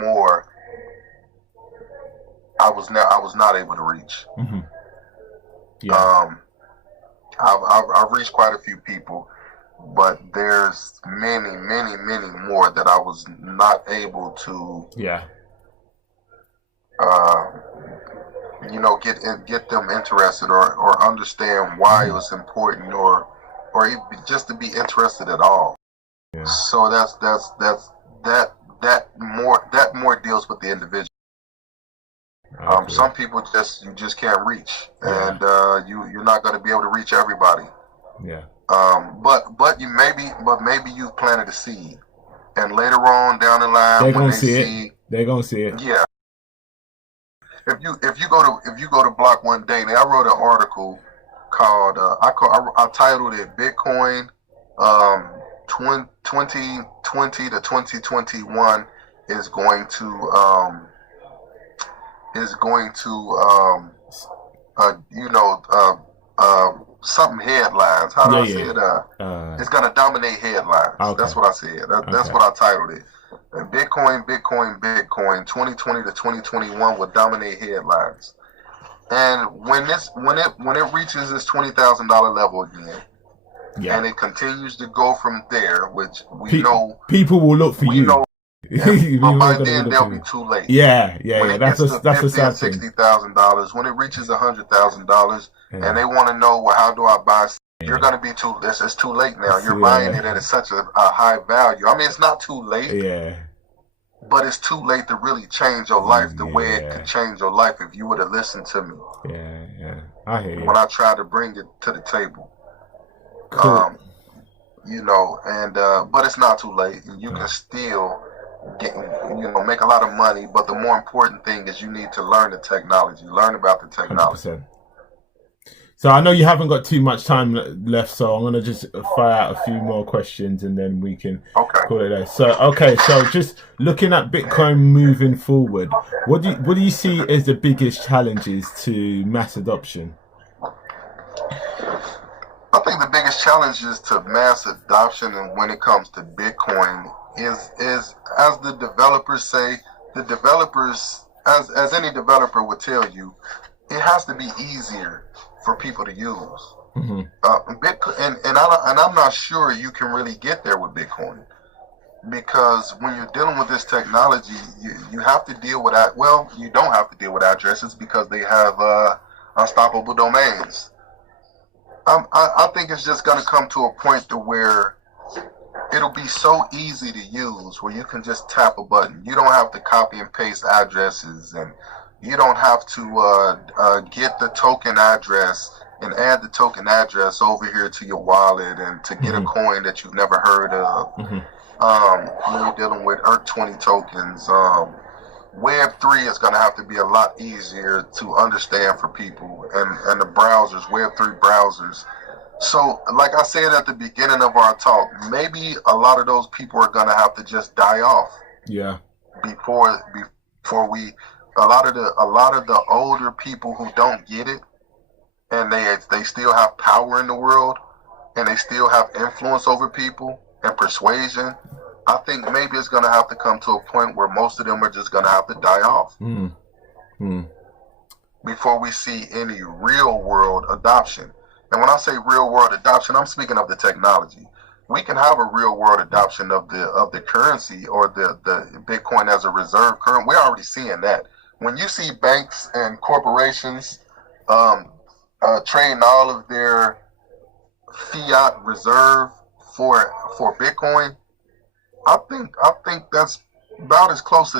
more I was not able to reach. I've reached quite a few people, but there's many more that I was not able to get them interested or understand why it was important or even just to be interested at all. So that more deals with the individual. Some people you just can't reach, and you're not going to be able to reach everybody. But maybe you've planted a seed, and later on down the line, they're gonna see it. Yeah. If you go to Block One Day, I wrote an article called I titled it Bitcoin 2020 to 2021 is going to something headlines. How do I say it? It's gonna dominate headlines. That's what I said. That's what I titled it. And Bitcoin 2020 to 2021 will dominate headlines. And when it reaches this $20,000 level again, and it continues to go from there, which we know people will look for you. Know, but by then they'll be too late. Yeah. When it gets to $50,000 and $60,000, when it reaches $100,000, and they want to know, well, how do I buy? You're going to be too. It's too late now. You're buying it at such a high value. I mean, it's not too late. Yeah. But it's too late to really change your life the way it could change your life if you would have listened to me. Yeah. I hear you. When I tried to bring it to the table. Cool. But it's not too late. You can still make a lot of money. But the more important thing is you need to learn the technology, learn about the technology. 100%. So I know you haven't got too much time left, so I'm gonna just fire out a few more questions and then we can call it there. So just looking at Bitcoin moving forward, what do you see as the biggest challenges to mass adoption? I think the biggest challenges to mass adoption, and when it comes to Bitcoin, is as the developers say, as any developer would tell you, it has to be easier for people to use. Bitcoin, and I'm not sure you can really get there with Bitcoin, because when you're dealing with this technology, you have to deal with that. Well, you don't have to deal with addresses because they have unstoppable domains. I think it's just going to come to a point to where it'll be so easy to use, where you can just tap a button. You don't have to copy and paste addresses, and you don't have to get the token address and add the token address over here to your wallet and to get a coin that you've never heard of. When you're dealing with ERC20 tokens, Web3 is going to have to be a lot easier to understand for people, and the browsers, Web3 browsers. So, like I said at the beginning of our talk, maybe a lot of those people are going to have to just die off. Yeah. Before we, a lot of the older people who don't get it, and they still have power in the world, and they still have influence over people and persuasion. I think maybe it's going to have to come to a point where most of them are just going to have to die off before we see any real world adoption. And when I say real world adoption, I'm speaking of the technology. We can have a real world adoption of the currency, or the Bitcoin as a reserve currency. We're already seeing that. When you see banks and corporations trading all of their fiat reserve for Bitcoin, I think that's about as close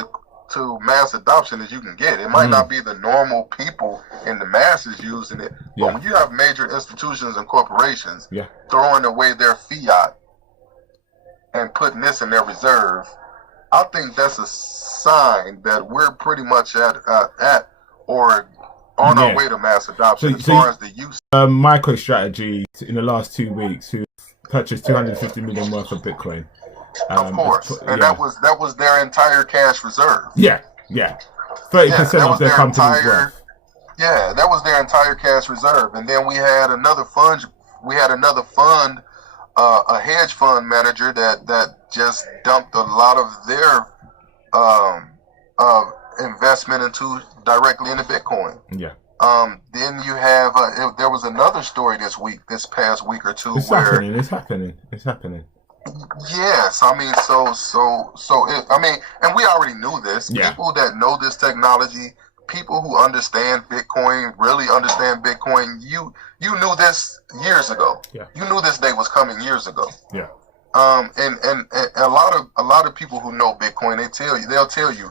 to mass adoption as you can get. It might not be the normal people and the masses using it, but when you have major institutions and corporations throwing away their fiat and putting this in their reserve, I think that's a sign that we're pretty much at or on our way to mass adoption as far as the use. MicroStrategy in the last 2 weeks, who purchased 250 million worth of Bitcoin. Of course, and that was their entire cash reserve. 30% of their company's worth. Yeah, that was their entire cash reserve, and then we had another fund. A hedge fund manager that just dumped a lot of their investment directly into Bitcoin. Then you have there was another story this past week or two. It's happening. Yes, I mean, and we already knew this. People that know this technology, people who understand Bitcoin, really understand Bitcoin. You knew this years ago. You knew this day was coming years ago. And a lot of people who know Bitcoin, they'll tell you,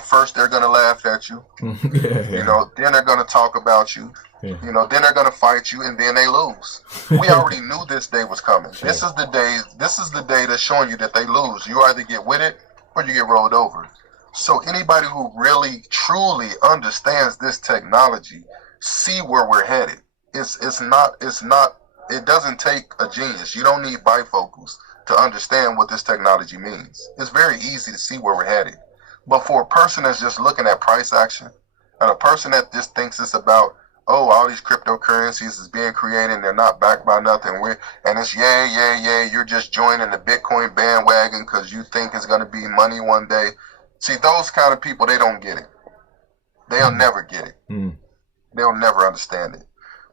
first they're gonna laugh at you. Then they're gonna talk about you. Then they're gonna fight you, and then they lose. We already knew this day was coming. This is the day that's showing you that they lose. You either get with it or you get rolled over. So anybody who really truly understands this technology see where we're headed. It doesn't take a genius. You don't need bifocals to understand what this technology means. It's very easy to see where we're headed. But for a person that's just looking at price action, and a person that just thinks it's about, all these cryptocurrencies is being created and they're not backed by nothing, and it's you're just joining the Bitcoin bandwagon because you think it's going to be money one day. See, those kind of people, they don't get it. They'll never get it. They'll never understand it.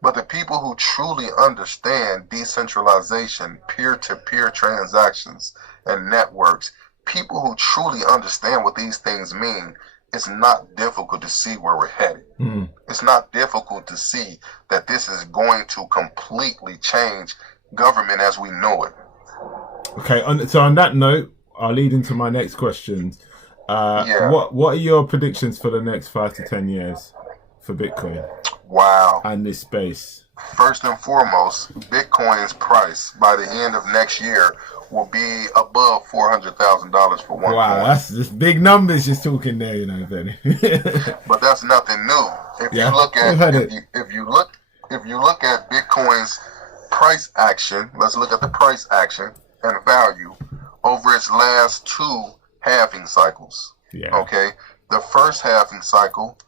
But the people who truly understand decentralization, peer-to-peer transactions, and networks, people who truly understand what these things mean, it's not difficult to see where we're headed. It's not difficult to see that this is going to completely change government as we know it. Okay, so on that note, I'll lead into my next question. What are your predictions for the next 5 to 10 years for Bitcoin? Wow. And this space? First and foremost, Bitcoin's price by the end of next year will be above $400,000 for one coin. Wow, that's just big numbers just talking there, you know, Benny. But that's nothing new. If you look at Bitcoin's price action, let's look at the price action and value over its last 2 halving cycles. Okay, the first halving cycle,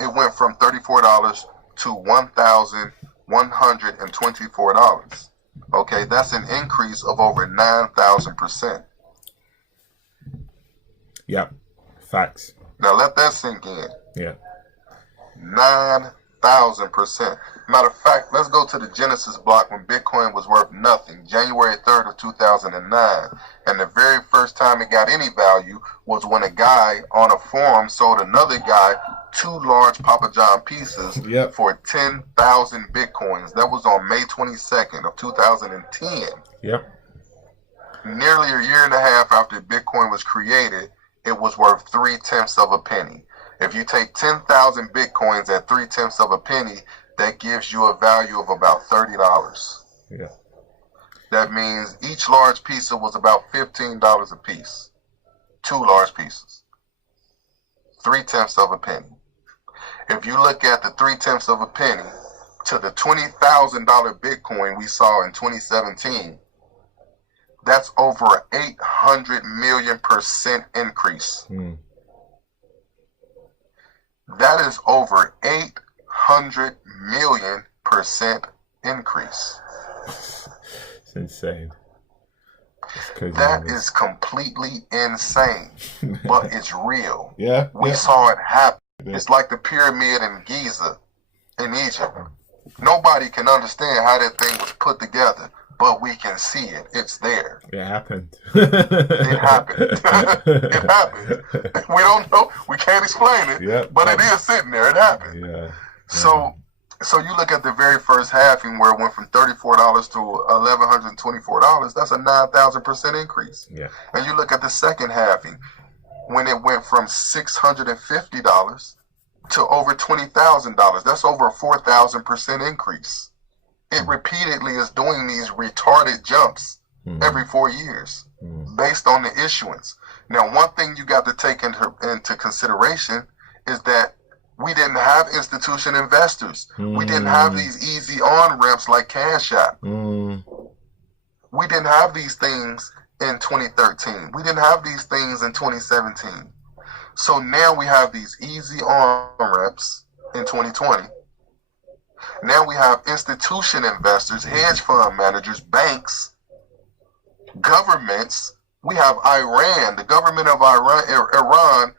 it went from $34 to $1,124. Okay, that's an increase of over 9,000%. Yep, facts. Now let that sink in. Yeah, 9,000%. Matter of fact, let's go to the Genesis block when Bitcoin was worth nothing, January 3rd of 2009. And the very first time it got any value was when a guy on a forum sold another guy 2 large Papa John pieces for 10,000 Bitcoins. That was on May 22nd of 2010. Yep. Nearly a year and a half after Bitcoin was created, it was worth 3/10 of a penny. If you take 10,000 Bitcoins at 3/10 of a penny, that gives you a value of about $30. Yeah. That means each large piece was about $15 a piece. 2 large pieces. 3/10 of a penny. If you look at the 3/10 of a penny to the $20,000 Bitcoin we saw in 2017, that's over 800 million% increase. That is over 800 million% increase. It's insane. That is completely insane, but it's real. We Yeah. saw it happen. It's like the pyramid in Giza in Egypt. Nobody can understand how that thing was put together, but we can see it. It's there. It happened. It happened. It happened. We don't know. We can't explain it, but it is sitting there. It happened. Yeah. So you look at the very first halving where it went from $34 to $1,124. That's a 9,000% increase. Yeah. And you look at the second halving when it went from $650 to over $20,000. That's over a 4,000% increase. It repeatedly is doing these retarded jumps every 4 years based on the issuance. Now, one thing you got to take into consideration is that we didn't have institution investors. We didn't have these easy on-ramps like Cash App. We didn't have these things in 2013. We didn't have these things in 2017. So now we have these easy on-ramps in 2020. Now we have institution investors, hedge fund managers, banks, governments. We have Iran. The government of Iran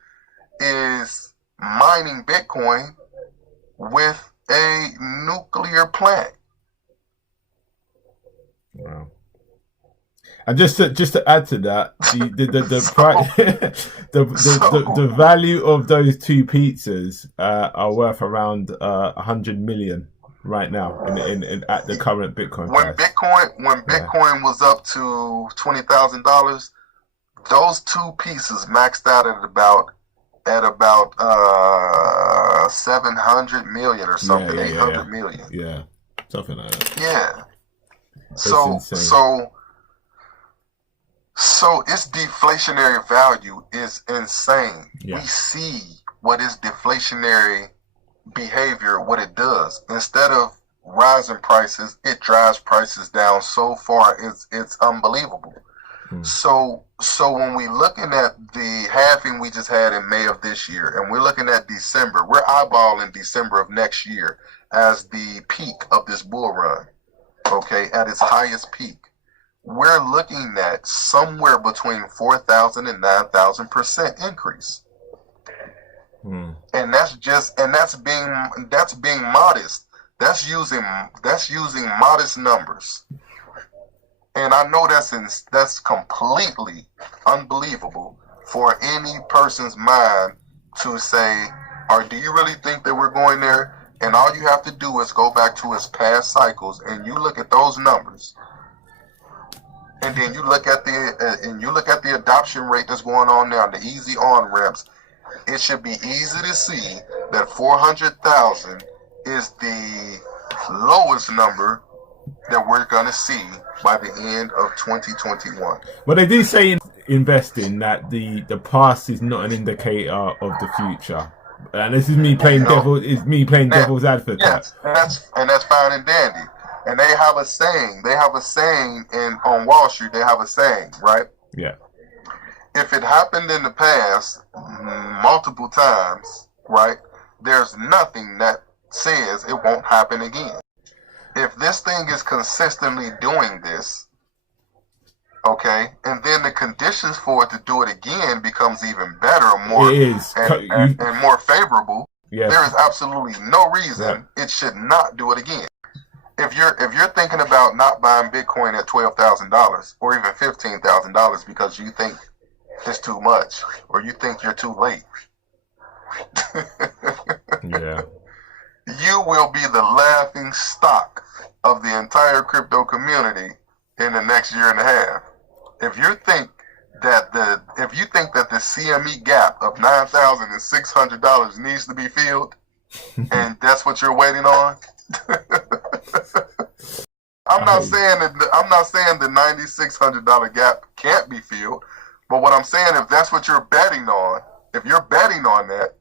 is mining Bitcoin with a nuclear plant. Wow. And just to add to that, the value of those 2 pizzas are worth around 100 million right now in at the current Bitcoin price. When Bitcoin was up to $20,000, those 2 pieces maxed out at about 700 million or something, 800 million. Yeah, something like that. Yeah. So its deflationary value is insane. We see what is deflationary behavior, what it does. Instead of rising prices, it drives prices down so far it's unbelievable. So when we looking at the halving we just had in May of this year, and we're looking at December, we're eyeballing December of next year as the peak of this bull run, okay, at its highest peak. We're looking at somewhere between 4,000 and 9,000% increase. And that's being modest. That's using modest numbers. And I know that's completely unbelievable for any person's mind to say, or do you really think that we're going there? And all you have to do is go back to his past cycles, and you look at those numbers, and then you look at the adoption rate that's going on now, the easy on ramps. It should be easy to see that 400,000 is the lowest number that we're going to see by the end of 2021. Well, they do say in investing that the past is not an indicator of the future. And this is me playing devil's advocate. Yes, and that's fine and dandy. And they have a saying. On Wall Street, they have a saying, right? Yeah. If it happened in the past multiple times, right, there's nothing that says it won't happen again. If this thing is consistently doing this, okay, and then the conditions for it to do it again becomes even better, and more favorable. Yes. There is absolutely no reason it should not do it again. If you're thinking about not buying Bitcoin at $12,000 or even $15,000 because you think it's too much or you think you're too late, yeah, you will be the laughing stock of the entire crypto community in the next year and a half. If you think that the CME gap of $9,600 needs to be filled, and that's what you're waiting on, I'm not saying the $9,600 gap can't be filled, but what I'm saying, if that's what you're betting on, if you're betting on that,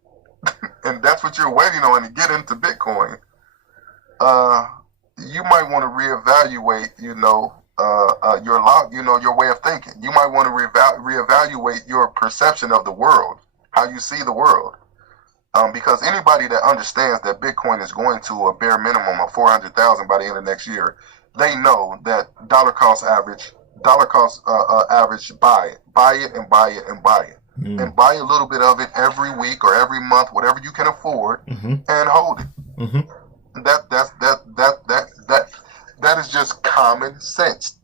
and that's what you're waiting on to get into Bitcoin, you might want to reevaluate, your way of thinking. You might want to reevaluate your perception of the world, how you see the world. Because anybody that understands that Bitcoin is going to a bare minimum of 400,000 by the end of next year, they know that dollar cost average, buy it, and buy a little bit of it every week or every month, whatever you can afford, and hold it. That is just common sense.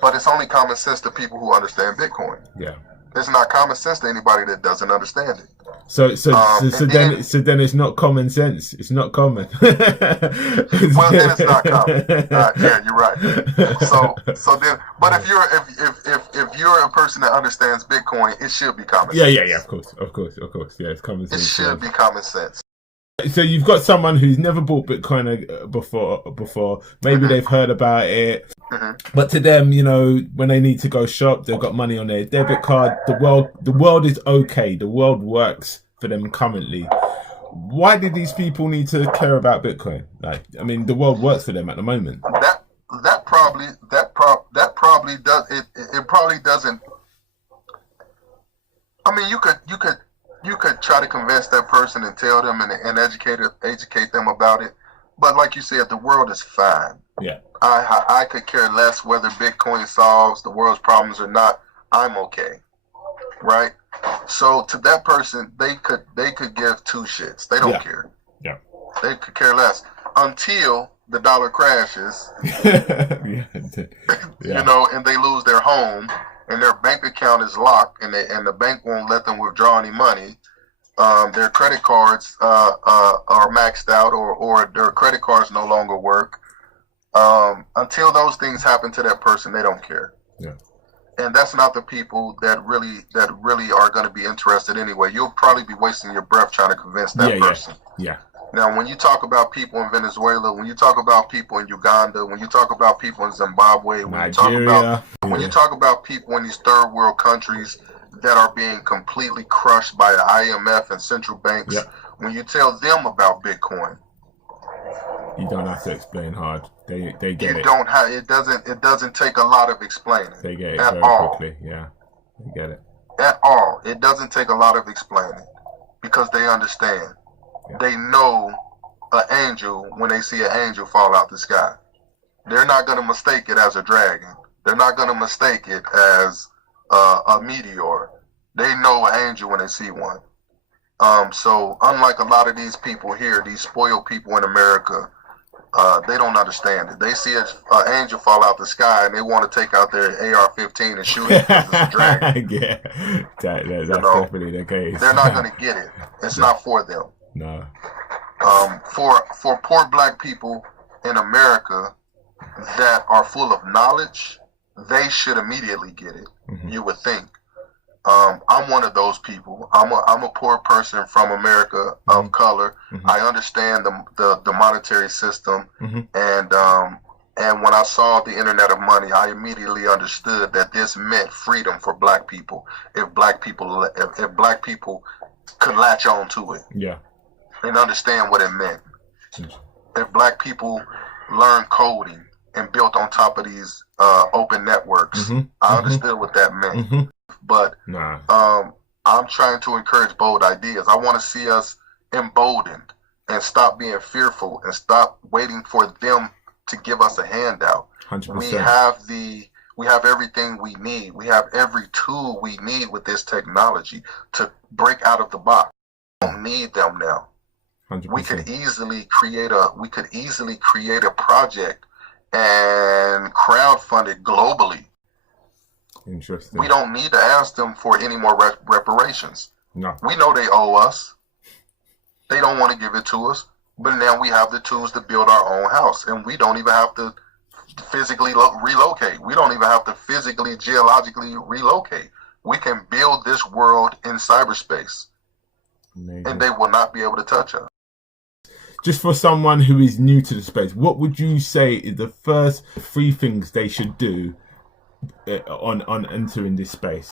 But it's only common sense to people who understand Bitcoin. Yeah. It's not common sense to anybody that doesn't understand it. So then it's not common sense. It's not common. Well, then it's not common. Yeah, you're right. So then, but if you're a person that understands Bitcoin, it should be common sense. Yeah. Of course. Yeah, it's common sense. It should be common sense. So you've got someone who's never bought Bitcoin before. Maybe they've heard about it, but to them, when they need to go shop, they've got money on their debit card. The world is okay. The world works for them currently. Why did these people need to care about Bitcoin? The world works for them at the moment. That probably does. It probably doesn't. I mean, you could try to convince that person and tell them and educate them about it. But like you said, the world is fine. Yeah. I could care less whether Bitcoin solves the world's problems or not. I'm okay. Right? So to that person, they could give two shits. They don't care. Yeah. They could care less until the dollar crashes. And they lose their home. And their bank account is locked, and the bank won't let them withdraw any money. Their credit cards are maxed out, or their credit cards no longer work. Until those things happen to that person, they don't care. Yeah. And that's not the people that really are going to be interested anyway. You'll probably be wasting your breath trying to convince that person. Yeah. Now, when you talk about people in Venezuela, when you talk about people in Uganda, when you talk about people in Zimbabwe, when you talk about people in these third world countries that are being completely crushed by the IMF and central banks, when you tell them about Bitcoin, you don't have to explain hard. They get it. It doesn't take a lot of explaining. They get it very quickly. Yeah, they get it. At all, it doesn't take a lot of explaining because they understand. Yeah. They know an angel when they see an angel fall out the sky. They're not going to mistake it as a dragon. They're not going to mistake it as a meteor. They know an angel when they see one. So unlike a lot of these people here, these spoiled people in America, they don't understand it. They see an angel fall out the sky and they want to take out their AR-15 and shoot it because it's a dragon. Yeah, that's definitely the case. They're not going to get it. It's not for them. No. For poor black people in America that are full of knowledge, they should immediately get it. Mm-hmm. You would think. I'm one of those people. I'm a poor person from America of color. Mm-hmm. I understand the monetary system, and when I saw the Internet of Money, I immediately understood that this meant freedom for black people. If black people could latch on to it, and understand what it meant. If black people learned coding and built on top of these open networks, I understood what that meant. But I'm trying to encourage bold ideas. I want to see us emboldened and stop being fearful and stop waiting for them to give us a handout. 100%. We have everything we need. We have every tool we need with this technology to break out of the box. We don't need them now. 100%. We could easily create a project and crowdfund it globally. Interesting. We don't need to ask them for any more reparations. No. We know they owe us. They don't want to give it to us. But now we have the tools to build our own house. And we don't even have to physically relocate. We don't even have to physically, geologically relocate. We can build this world in cyberspace. Amazing. And they will not be able to touch us. Just for someone who is new to the space, what would you say is the first 3 things they should do on entering this space?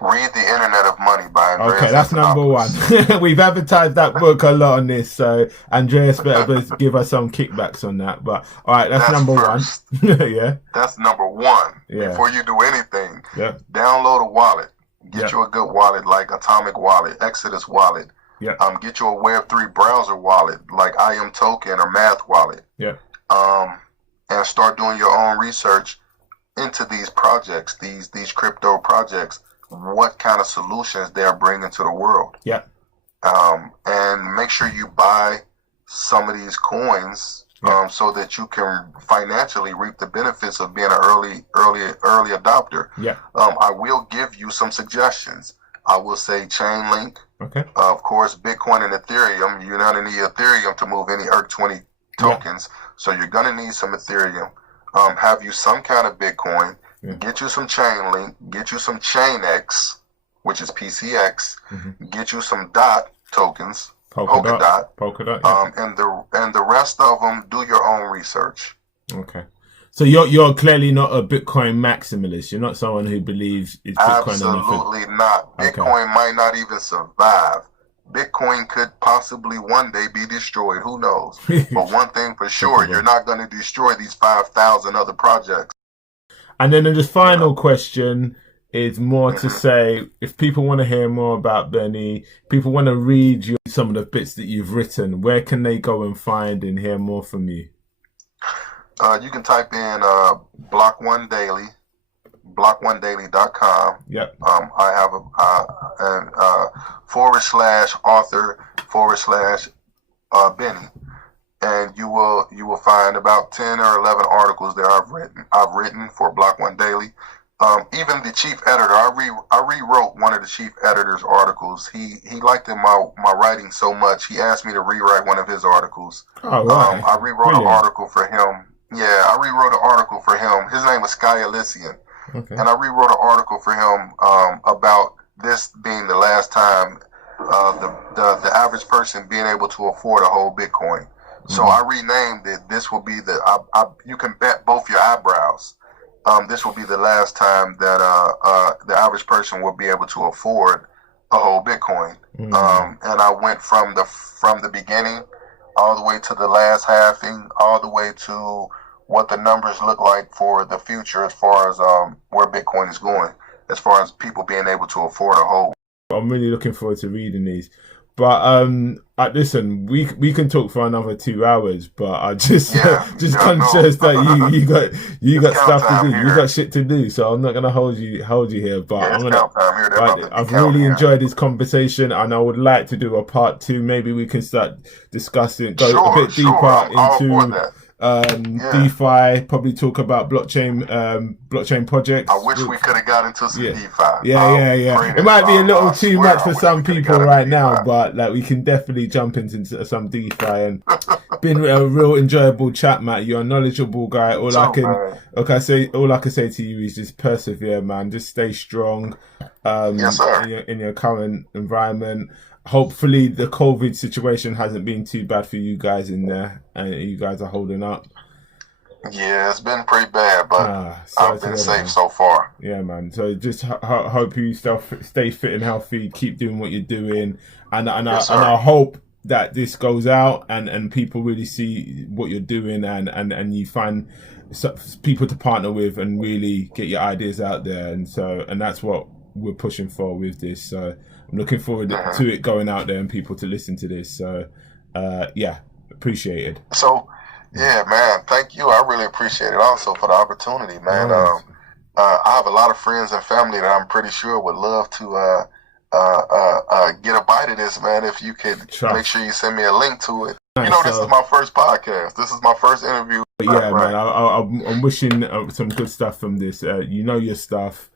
Read The Internet of Money by Andreas. Okay, that's number 1. We've advertised that book a lot on this, so Andreas better give us some kickbacks on that. But all right, that's number first. 1. Yeah, that's number 1. Yeah. Before you do anything, download a wallet. Get you a good wallet like Atomic Wallet, Exodus Wallet. Yeah. Get you a Web3 browser wallet like I Am Token or Math Wallet. Yeah. And start doing your own research into these projects, these crypto projects, what kind of solutions they're bringing to the world. Yeah. And make sure you buy some of these coins so that you can financially reap the benefits of being an early adopter. Yeah. I will give you some suggestions. I will say Chainlink. Okay. Of course, Bitcoin and Ethereum. You're not going to need Ethereum to move any ERC-20 tokens. So you're going to need some Ethereum. Have you some kind of Bitcoin. Get you some Chainlink. Get you some ChainX, which is PCX. Get you some DOT tokens. Polkadot. And the rest of them, do your own research. Okay. So you're clearly not a Bitcoin maximalist. You're not someone who believes it's Bitcoin. Absolutely not. Bitcoin might not even survive. Bitcoin could possibly one day be destroyed. Who knows? But one thing for sure, you're not going to destroy these 5,000 other projects. And then the final question is more to say, if people want to hear more about Bennie, people want to read some of the bits that you've written, where can they go and find and hear more from you? You can type in Block One Daily, blockonedaily.com. Yep. I have /author/ Bennie, and you will find about 10 or 11 articles that I've written for Block One Daily. Even the chief editor, I rewrote one of the chief editor's articles. He liked my writing so much, he asked me to rewrite one of his articles. Oh, right. I rewrote an article for him. Yeah, I rewrote an article for him. His name was Sky Elysian. Okay. And I rewrote an article for him about this being the last time the average person being able to afford a whole Bitcoin. So I renamed it. This will be you can bet both your eyebrows. This will be the last time that the average person will be able to afford a whole Bitcoin. And I went from the beginning all the way to the last halving, all the way to what the numbers look like for the future as far as where Bitcoin is going, as far as people being able to afford a whole. I'm really looking forward to reading these. But listen, we can talk for another 2 hours, but I just conscious that you got stuff to do. You got shit to do, so I'm not gonna hold you here. But I've really enjoyed this conversation, and I would like to do a part 2. Maybe we can start discussing, go a bit deeper into DeFi, probably talk about blockchain projects. I wish we could have got into some DeFi. Yeah. It might be a little too much for some people right now, but like we can definitely jump into some DeFi. And been a real enjoyable chat, Matt. You're a knowledgeable guy. All I can say to you is just persevere, man. Just stay strong. Yes, sir. In your current environment. Hopefully the COVID situation hasn't been too bad for you guys in there, and you guys are holding up. Yeah, it's been pretty bad, but I've been safe so far. Yeah, man. So just hope you stay fit and healthy, keep doing what you're doing, and I hope that this goes out and people really see what you're doing, and you find people to partner with and really get your ideas out there, and that's what we're pushing for with this. So I'm looking forward to it going out there and people to listen to this. So, appreciated. So, yeah, man, thank you. I really appreciate it also for the opportunity, man. Nice. I have a lot of friends and family that I'm pretty sure would love to get a bite of this, man. If you could make sure you send me a link to it. Nice. You know, this is my first podcast. This is my first interview. Yeah, man, I'm wishing some good stuff from this. You know your stuff.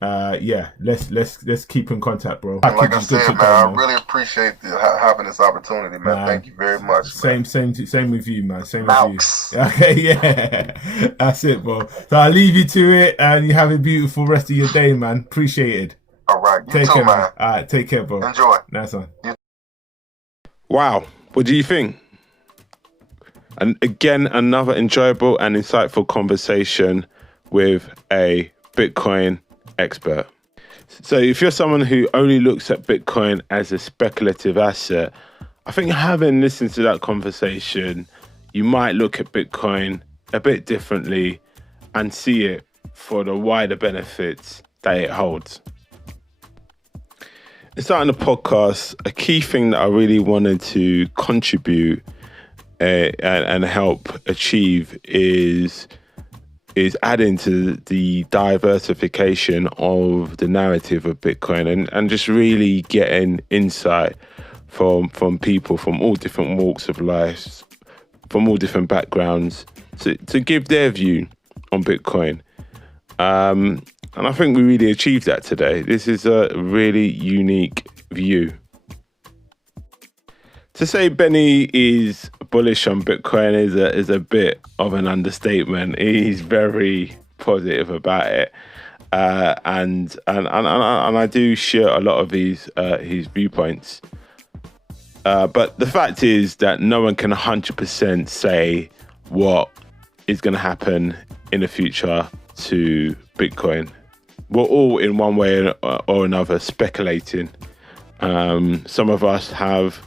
Let's keep in contact, bro. Like I said, man, I really appreciate having this opportunity, man. Thank you very much. Same with you, man. Same with you. Okay, yeah, that's it, bro. So I'll leave you to it, and you have a beautiful rest of your day, man. Appreciate it. All right, take care, man. All right, take care, bro. Enjoy. Nice one. Wow, what do you think? And again, another enjoyable and insightful conversation with a Bitcoin expert. So if you're someone who only looks at Bitcoin as a speculative asset, I think having listened to that conversation, you might look at Bitcoin a bit differently and see it for the wider benefits that it holds. In starting the podcast, a key thing that I really wanted to contribute and help achieve is adding to the diversification of the narrative of Bitcoin and just really getting insight from people from all different walks of life, from all different backgrounds, to give their view on Bitcoin. And I think we really achieved that today. This is a really unique view. To say Benny is bullish on Bitcoin is a bit of an understatement. He's very positive about it, and I do share a lot of his viewpoints. But the fact is that no one can 100% say what is going to happen in the future to Bitcoin. We're all in one way or another speculating. Some of us have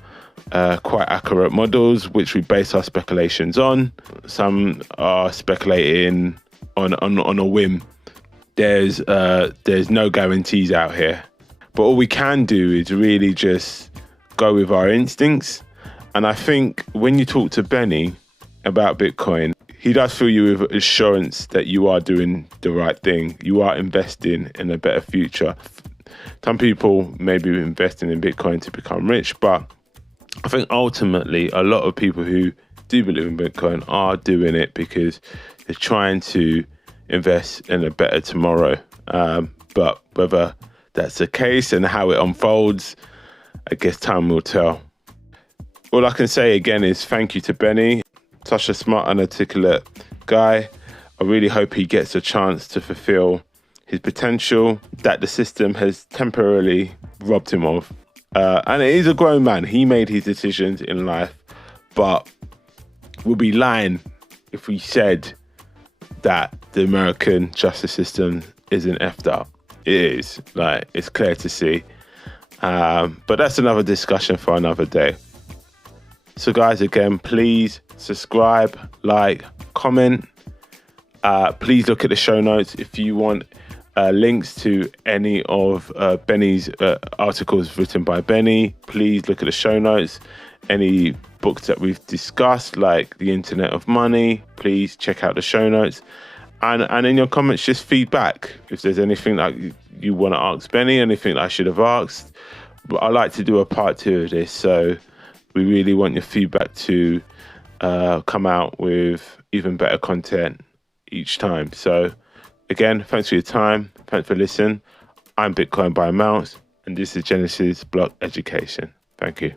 quite accurate models which we base our speculations on. Some are speculating on a whim. There's no guarantees out here, but all we can do is really just go with our instincts. And I think when you talk to Benny about Bitcoin, he does fill you with assurance that you are doing the right thing. You are investing in a better future. Some people may be investing in Bitcoin to become rich, but I think ultimately a lot of people who do believe in Bitcoin are doing it because they're trying to invest in a better tomorrow. But whether that's the case and how it unfolds, I guess time will tell. All I can say again is thank you to Benny. Such a smart and articulate guy. I really hope he gets a chance to fulfill his potential that the system has temporarily robbed him of. And he's a grown man. He made his decisions in life, but we'll be lying if we said that the American justice system isn't effed up. It is. Like, it's clear to see. But that's another discussion for another day. So guys, again, please subscribe, like, comment. Please look at the show notes if you want links to any of Bennie's articles written by Bennie. Please look at the show notes. Any books that we've discussed, like The Internet of Money, please check out the show notes. And in your comments, just feedback. If there's anything that you want to ask Bennie, anything that I should have asked. But I like to do a part 2 of this, so we really want your feedback to come out with even better content each time. So again, thanks for your time. Thanks for listening. I'm Bitcoin by Mouse, and this is Genesis Block Education. Thank you.